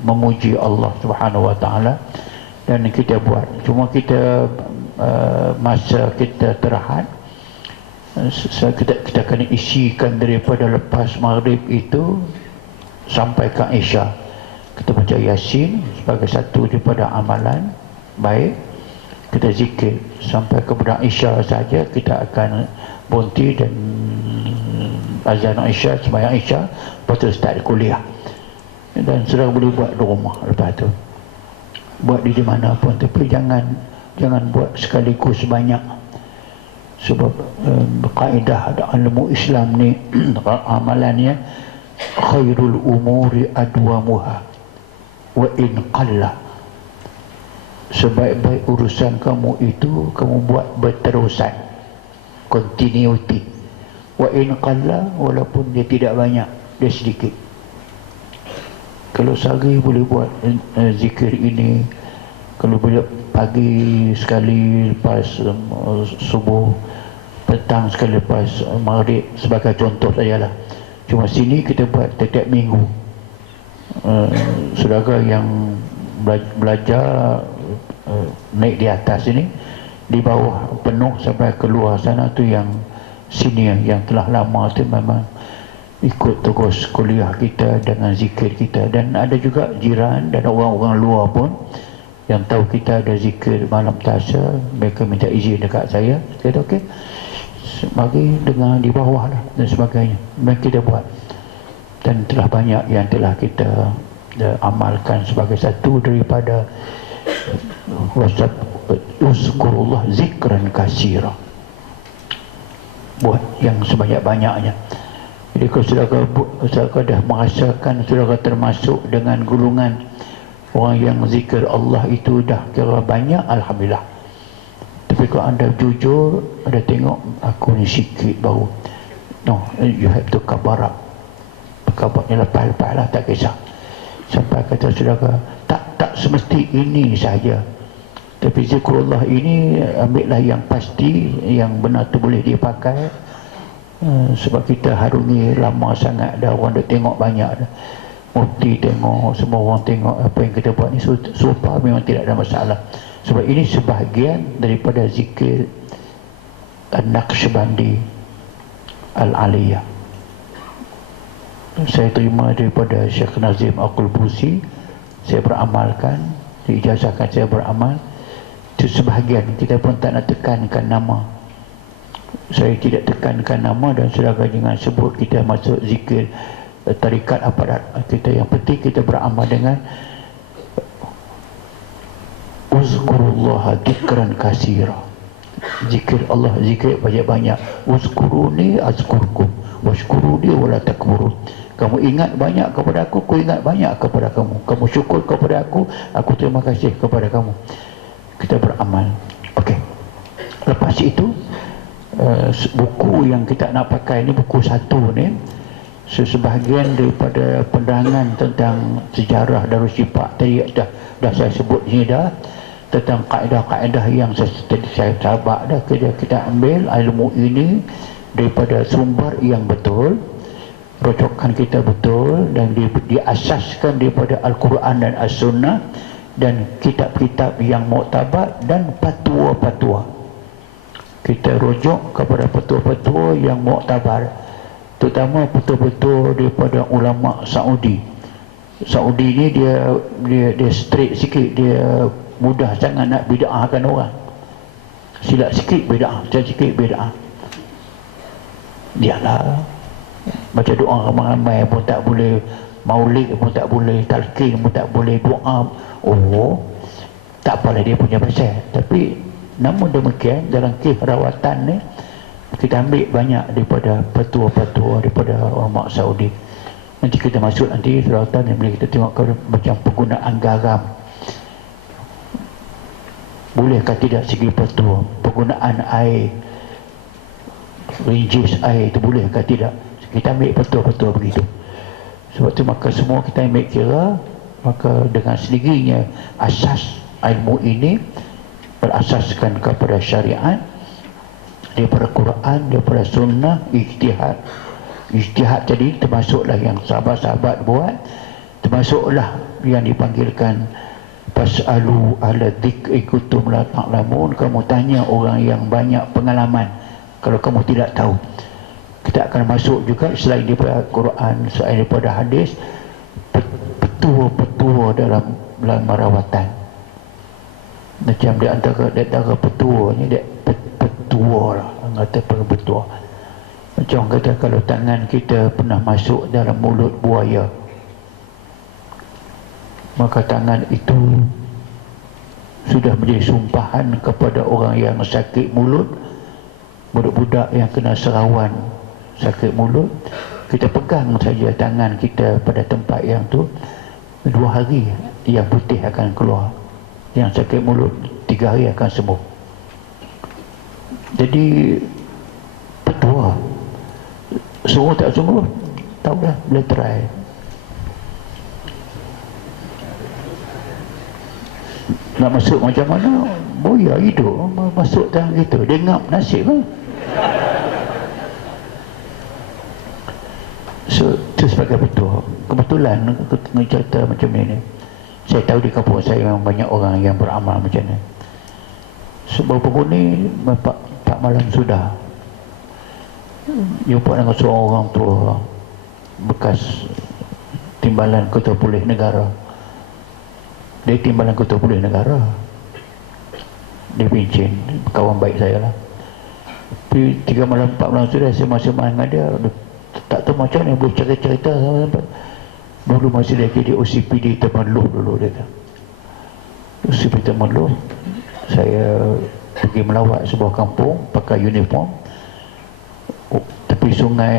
memuji Allah Subhanahu wa taala dan kita buat. Cuma kita masa kita terhad, kita kena isikan daripada lepas maghrib itu sampai ke Isya. Kita baca Yasin sebagai satu daripada amalan baik. Kita zikir sampai kepada Isya saja. Kita akan berhenti dan azan Isya, sembahyang Isya, lepas tu start kuliah. Dan sudah boleh buat di rumah lepas tu, buat di mana pun, tapi jangan buat sekaligus banyak, sebab kaedah ilmu Islam ni amalannya khairul umuri adwamuha wa in qalla. Sebaik-baik urusan kamu itu kamu buat berterusan, continuity. Wa in qalla, walaupun dia tidak banyak, dia sedikit. Kalau sehari boleh buat zikir ini, kalau boleh pagi sekali lepas subuh, petang sekali lepas maghrib, sebagai contoh sajalah. Cuma sini kita buat setiap minggu. Saudara yang belajar naik di atas ini, di bawah penuh sampai keluar sana tu yang senior, yang telah lama tu memang ikut terus kuliah kita dengan zikir kita. Dan ada juga jiran dan orang-orang luar pun yang tahu kita ada zikir malam tasa, mereka minta izin dekat saya. Saya kata okey, mari dengar di bawah lah dan sebagainya. Mereka kita buat, dan telah banyak yang telah kita amalkan sebagai satu daripada uzkurullah zikran kasira, buat yang sebanyak-banyaknya. Jadi kalau saudara dah merasakan saudara termasuk dengan golongan orang yang zikir Allah itu dah kira banyak, alhamdulillah. Tapi kalau anda jujur, ada tengok aku ni sikit baru, no, you have to kabar up. Kabarnya lepas-lepas lah, tak kisah. Sampai kata saudara, tak semesti ini saja, tapi zikrullah ini ambillah yang pasti, yang benar tu boleh dipakai. Sebab kita harungi lama sangat dah, orang dah tengok banyak dah, mufti tengok, semua orang tengok apa yang kita buat ni, supaya memang tidak ada masalah. Sebab ini sebahagian daripada zikir An-Naqsyabandi Al-Aliyah. Saya terima daripada Syekh Nazim Al-Qulbusi, saya beramalkan, diijazahkan saya beramal. Itu sebahagian, kita pun tak nak tekankan nama. Saya tidak tekankan nama, dan saudara jangan sebut kita masuk zikir tarikat apa kita. Yang penting kita beramal dengan uzkurullah dzikran katsira. Zikir Allah, zikir banyak-banyak. Uzkuruni azkurkum washkuruni wala takfurun. Kamu ingat banyak kepada aku ingat banyak kepada kamu. Kamu syukur kepada aku terima kasih kepada kamu. Kita beramal. Okey. Lepas itu buku yang kita nak pakai ni, buku satu ni, sebahagian daripada penerangan tentang sejarah Darushifa tadi dah saya sebut ni dah, tentang kaedah-kaedah yang tadi saya sahabat dah. Kita ambil ilmu ini daripada sumber yang betul, rocokan kita betul, dan diasaskan daripada Al-Quran dan As-Sunnah, dan kitab-kitab yang muktabar dan fatwa-fatwa. Kita rujuk kepada fatwa-fatwa yang muktabar, terutama betul-betul daripada ulama Saudi. Saudi ni dia straight sikit, dia mudah sangat nak bid'ahkan orang. Silap sikit bid'ah, sikit bid'ah. Dialah baca doa ramai-ramai pun tak boleh, maulid pun tak boleh, talqin pun tak boleh, doa. Oh, tak apalah dia punya pasal. Tapi namun demikian, dalam kes rawatan ni kita ambil banyak daripada fatwa-fatwa daripada ulama Saudi. Nanti kita masuk nanti rawatan yang boleh kita tengok macam penggunaan garam, bolehkah tidak segi fatwa, penggunaan air, rinjis air itu bolehkah tidak. Kita ambil fatwa-fatwa begitu. Sebab tu maka semua kita ambil kira, maka dengan sendirinya asas ilmu ini berasaskan kepada syariat, daripada Quran, daripada sunnah, ijtihad. Ijtihad tadi termasuklah yang sahabat-sahabat buat, termasuklah yang dipanggilkan fas'alu ala dzikri kuntum la ta'lamun. Kamu tanya orang yang banyak pengalaman kalau kamu tidak tahu. Kita akan masuk juga selain daripada Quran, selain daripada hadis, petua-petua dalam rawatan. Macam di antara petuanya, dia petua lah, kata petua. Macam kata kalau tangan kita pernah masuk dalam mulut buaya, maka tangan itu sudah menjadi sumpahan kepada orang yang sakit mulut. Budak-budak yang kena serawan sakit mulut, kita pegang saja tangan kita pada tempat yang tu, 2 hari yang putih akan keluar, yang sakit mulut 3 hari akan sembuh. Jadi petua. Semua tak sembuh, tak boleh, boleh try. Nak masuk macam mana? Boya hidup masuk tangan kita, dia ngap nasib kan. So, itu sebagai petua. Kebetulan aku tengah cerita macam ni, saya tahu di kampung saya memang banyak orang yang beramal macam ni. Sebab so, ni 4 malam sudah jumpa dengan seorang orang tua, bekas timbalan Ketua Polis Negara. Dia timbalan Ketua Polis Negara, dia pencen, kawan baik saya lah. Tapi 3 malam 4 malam sudah saya masih main dengan dia, tak tahu macam mana boleh cerita-cerita sampai. Dulu masih lagi di OCPD Temerloh dulu dia kata. OCPD Temerloh, saya pergi melawat sebuah kampung pakai uniform tepi sungai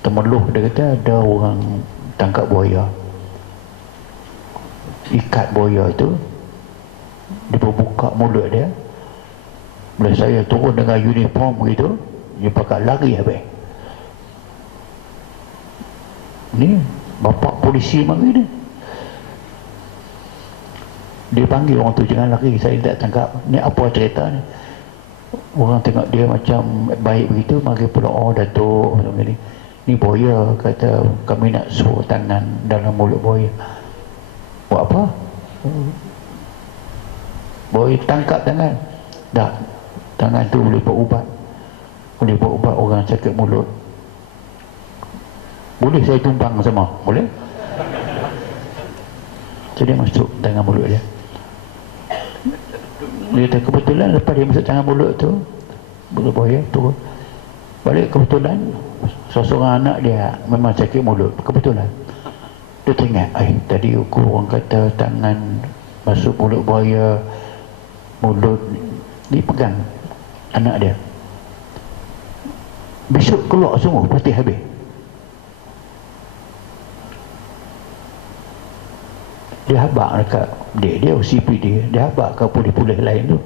Temerloh. Dia kata ada orang tangkap buaya, ikat buaya tu, dia buka mulut dia. Bila saya turun dengan uniform begitu, dia pakai lari habis. Ni bapak polisi mari dia. Dia panggil orang tu, jangan lari, saya tak tangkap. Ni apa cerita ni? Orang tengok dia macam baik begitu, mari pula, oh Datuk macam ni. Ni buaya, kata kami nak suruh tangan dalam mulut buaya. Buat apa? Buaya tangkap tangan. Dah, tangan tu boleh buat ubat. Boleh buat ubat orang sakit mulut. Boleh saya tumpang sama? Boleh? Jadi masuk tangan mulut dia. Dia kata kebetulan lepas dia masuk tangan mulut tu, mulut buaya tu, balik kebetulan seorang anak dia memang sakit mulut. Kebetulan dia teringat, tadi orang kata tangan masuk mulut buaya, mulut dipegang anak dia. Besok keluar semua, pasti habis. Dia habak dekat dia OCPD, dia habak ke polis-polis lain tu,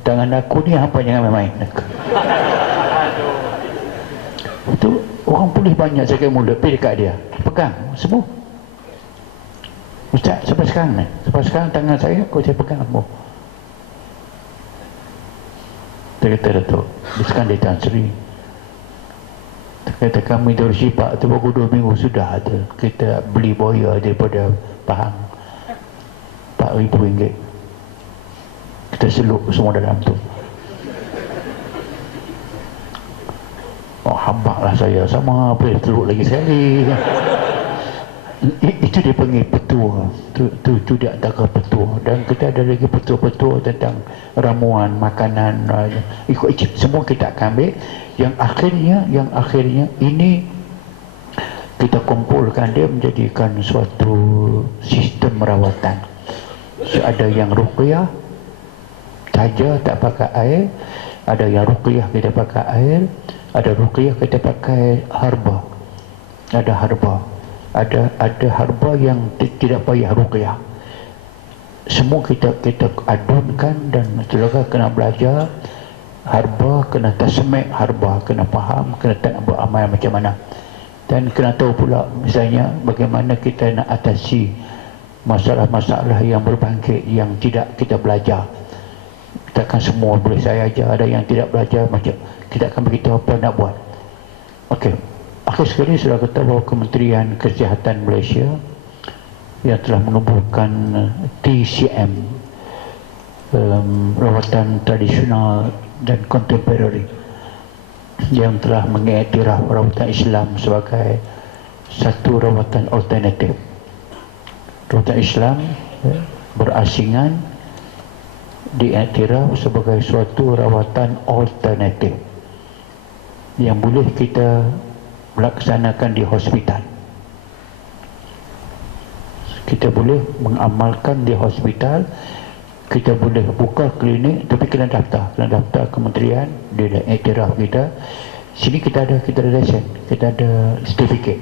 tangan aku ni apa jangan main-main. Itu orang polis banyak sakit mulut, pergi dekat dia, pegang semua. Ustaz, sampai sekarang tangan saya pegang semua. Dia kata, Datuk, sekarang dia Tan Sri, kata kami dari Syipak tu baru 2 minggu sudah ada kita beli buaya daripada Pahang RM4,000, kita seluk semua dalam tu. Oh, hambaklah saya, sama boleh seluk lagi sekali. Itu dia panggil petua. Tu dia antara petua. Dan kita ada lagi petua-petua tentang ramuan, makanan, ikut semua kita akan ambil. Yang akhirnya ini kita kumpulkan dia menjadikan suatu sistem rawatan. So, ada yang ruqyah saja tak pakai air, ada yang ruqyah kita pakai air, ada ruqyah kita pakai herba, ada herba yang tidak payah ruqyah. Semua kita adunkan, dan saudara kena belajar herba, kena tasmik herba, kena faham, kena tak beramal macam mana, dan kena tahu pula misalnya bagaimana kita nak atasi masalah-masalah yang berbangkit yang tidak kita belajar. Kita akan semua boleh saya ajar, ada yang tidak belajar macam kita akan beritahu apa nak buat. Okey, akhir sekali sudah kata bahawa Kementerian Kesihatan Malaysia yang telah menubuhkan TCM, rawatan tradisional dan kontemporari, yang telah mengiktiraf rawatan Islam sebagai satu rawatan alternatif. Rawatan Islam berasingan diiktiraf sebagai suatu rawatan alternatif yang boleh kita melaksanakan di hospital. Kita boleh mengamalkan di hospital, kita boleh buka klinik, tapi kena daftar kementerian, dia dah iktiraf kita. Sini kita ada lesen, kita ada sertifikat.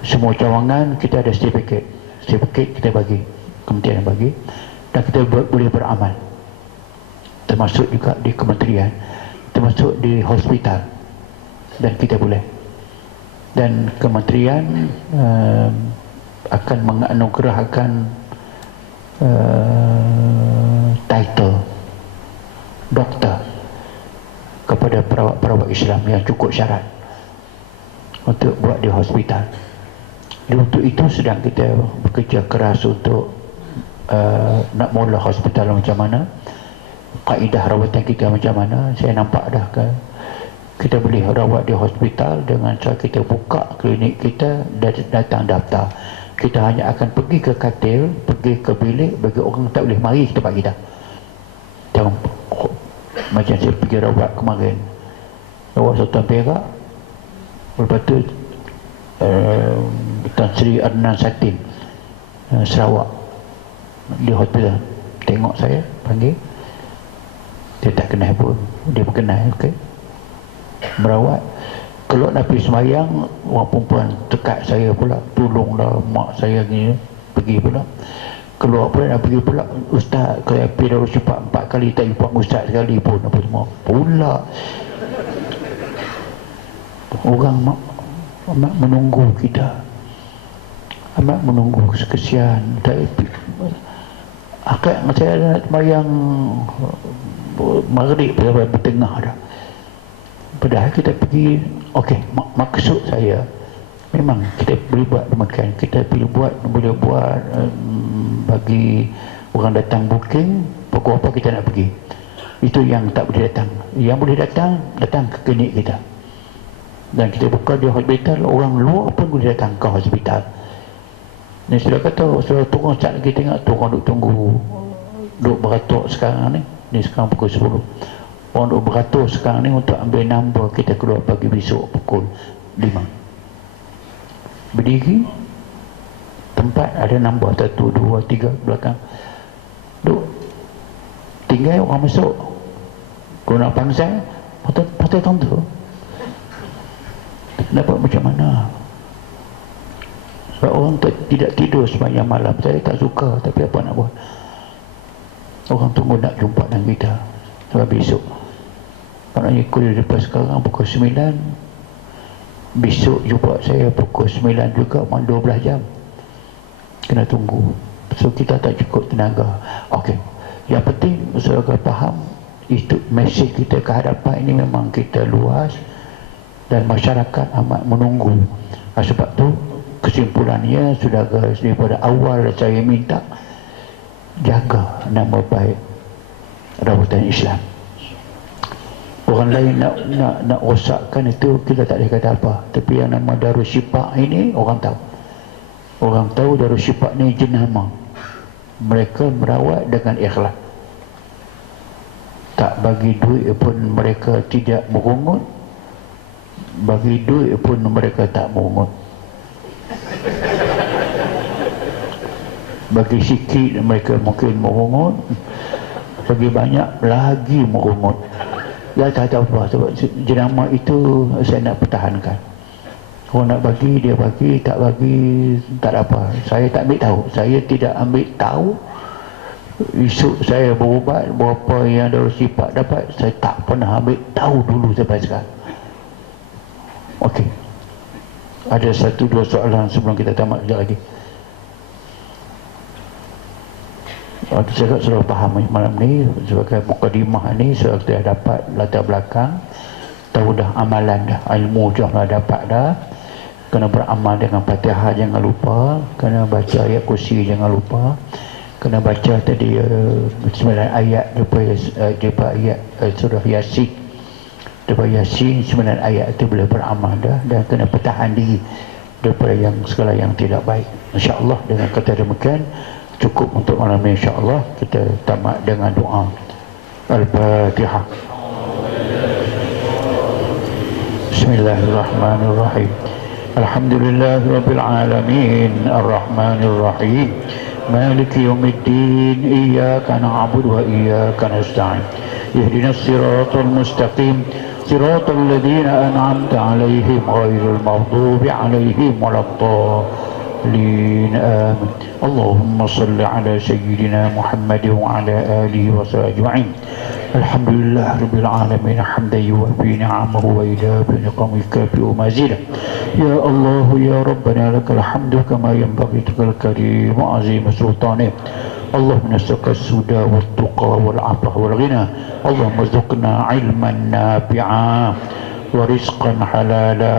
Semua cawangan kita ada sertifikat kita bagi, kementerian bagi, dan kita boleh beramal, termasuk juga di kementerian, termasuk di hospital, dan kita boleh. Dan kementerian akan menganugerahkan title doktor kepada perawat-perawat Islam yang cukup syarat untuk buat di hospital. Dan untuk itu sedang kita bekerja keras untuk nak mula hospital macam mana, kaedah rawatan kita macam mana. Saya nampak dah ke Kita boleh rawat di hospital dengan cara kita buka klinik kita dan datang daftar. Kita hanya akan pergi ke katil, pergi ke bilik bagi orang tak boleh mari ke tempat kita. Jangan, macam saya pergi rawat kemarin, rawat Sultan Perak, lepas tu Tan Sri Adnan Satin, Sarawak, di hospital. Tengok saya, panggil, dia tak kenal pun, dia berkenal, okey, merawat. Keluar nak pergi semayang, orang perempuan dekat saya pula, tolonglah mak saya ni, pergi pula. Keluar pula nak pergi pula, ustaz, kalau pergi Darul Syifa 4 kali tak jumpa ustaz sekali pun, apa semua pula. Orang amat menunggu kita, amat menunggu, kesian. Akak saya nak semayang maghrib sampai bertengah dah. Padahal kita pergi, okey, maksud saya memang kita boleh buat demikian. Kita boleh buat bagi orang datang booking pukul apa kita nak pergi. Itu yang tak boleh datang. Yang boleh datang ke klinik kita. Dan kita buka di hospital, orang luar pun boleh datang ke hospital. Ni sudah kata, sudah turun sekejap lagi, tengok tu orang duk tunggu, duk beratur sekarang ni. Ni sekarang pukul 10. Orang duk beratur sekarang ni untuk ambil nombor kita keluar pagi besok pukul 5. Berdiri, tempat ada nombor 1, 2, 3 belakang. Duk, tinggal orang masuk. Kalau nak pangsai, patut tentu. Dapat macam mana? Sebab orang tidak tidur sepanjang malam. Saya tak suka, tapi apa nak buat? Orang tunggu nak jumpa dengan kita sebab besok. Maknanya kuliah lepas sekarang pukul 9, besok jumpa saya pukul 9 juga, 12 jam. Kena tunggu. So kita tak cukup tenaga. Okey. Yang penting saudara faham, itu mesej kita ke hadapan ini memang kita luas dan masyarakat amat menunggu. Sebab tu kesimpulannya, saudara, daripada awal saya minta jaga nama baik rawatan Islam. Orang lain nak rosakkan itu kita tak boleh kata apa. Tapi yang nama Darul Syifa ini orang tahu. Orang tahu Darul Syifa ni jenama. Mereka merawat dengan ikhlas. Tak bagi duit pun mereka tidak merungut. Bagi duit pun mereka tak merungut. Bagi sikit mereka mungkin merungut, bagi banyak lagi merungut. Ya tak tahu apa, sebab jenama itu saya nak pertahankan. Kalau nak bagi, dia bagi, tak bagi, tak ada apa. Saya tak ambil tahu, saya tidak ambil tahu. Esok saya berubat, berapa yang Darul Syifa dapat, saya tak pernah ambil tahu dulu sampai sekarang. Okey, ada 1-2 soalan sebelum kita tamat sekejap lagi. Saya sudah faham malam ni sebagai mukadimah ni, sudah kita dapat latar belakang, tahu dah amalan dah, ilmu dah dapat dah. Kena beramal dengan Fatihah jangan lupa, kena baca ayat kursi jangan lupa, kena baca tadi 9 ayat daripada ayat surah Yasin. Daripada Yasin 9 ayat itu boleh beramal dah, dan kena pertahan diri daripada yang segala yang tidak baik. InsyaAllah dengan kata demikian cukup untuk malam ini. InsyaAllah kita tamat dengan doa Al-Fatihah. Bismillahirrahmanirrahim. Alhamdulillahirabbil alamin, arrahmanir rahim, maliki yaumiddin, iyyaka na'budu wa iyyaka nasta'in, ihdinas siratal mustaqim, siratal ladzina an'amta 'alaihim ghairil maghdubi 'alaihim waladdallin. آمين. اللهم صل على سيدنا محمد وعلى آله وصحبه أجمعين. الحمد لله رب العالمين حمدا يوفي نعمه ويجابي نقمه كافئ مزيدا. يا الله يا ربنا لك الحمد كما ينبغي لك الكريم وعظيم سلطانه. اللهم نسألك السدى والتقى والعفو والغنى. اللهم ارزقنا علما نافعا ورزقا حلالا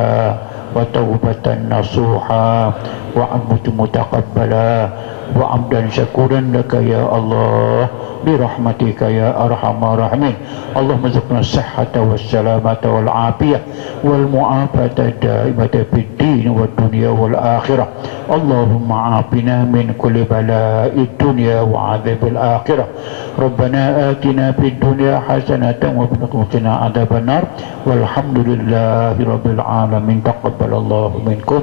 وتوبة نصوحا وعمد متقبلا وعمدا شكورا لك يا الله برحمتك يا أرحم الراحمين. اللهم ارزقنا الصحة والسلامة والعافية والمعافاة الدائمة في الدين والدنيا والآخرة. اللهم عافنا من كل بلاء الدنيا وعذاب الآخرة. ربنا آتنا في الدنيا حسنة وفي الآخرة عذاب النار. والحمد لله رب العالمين. تقبل الله منكم.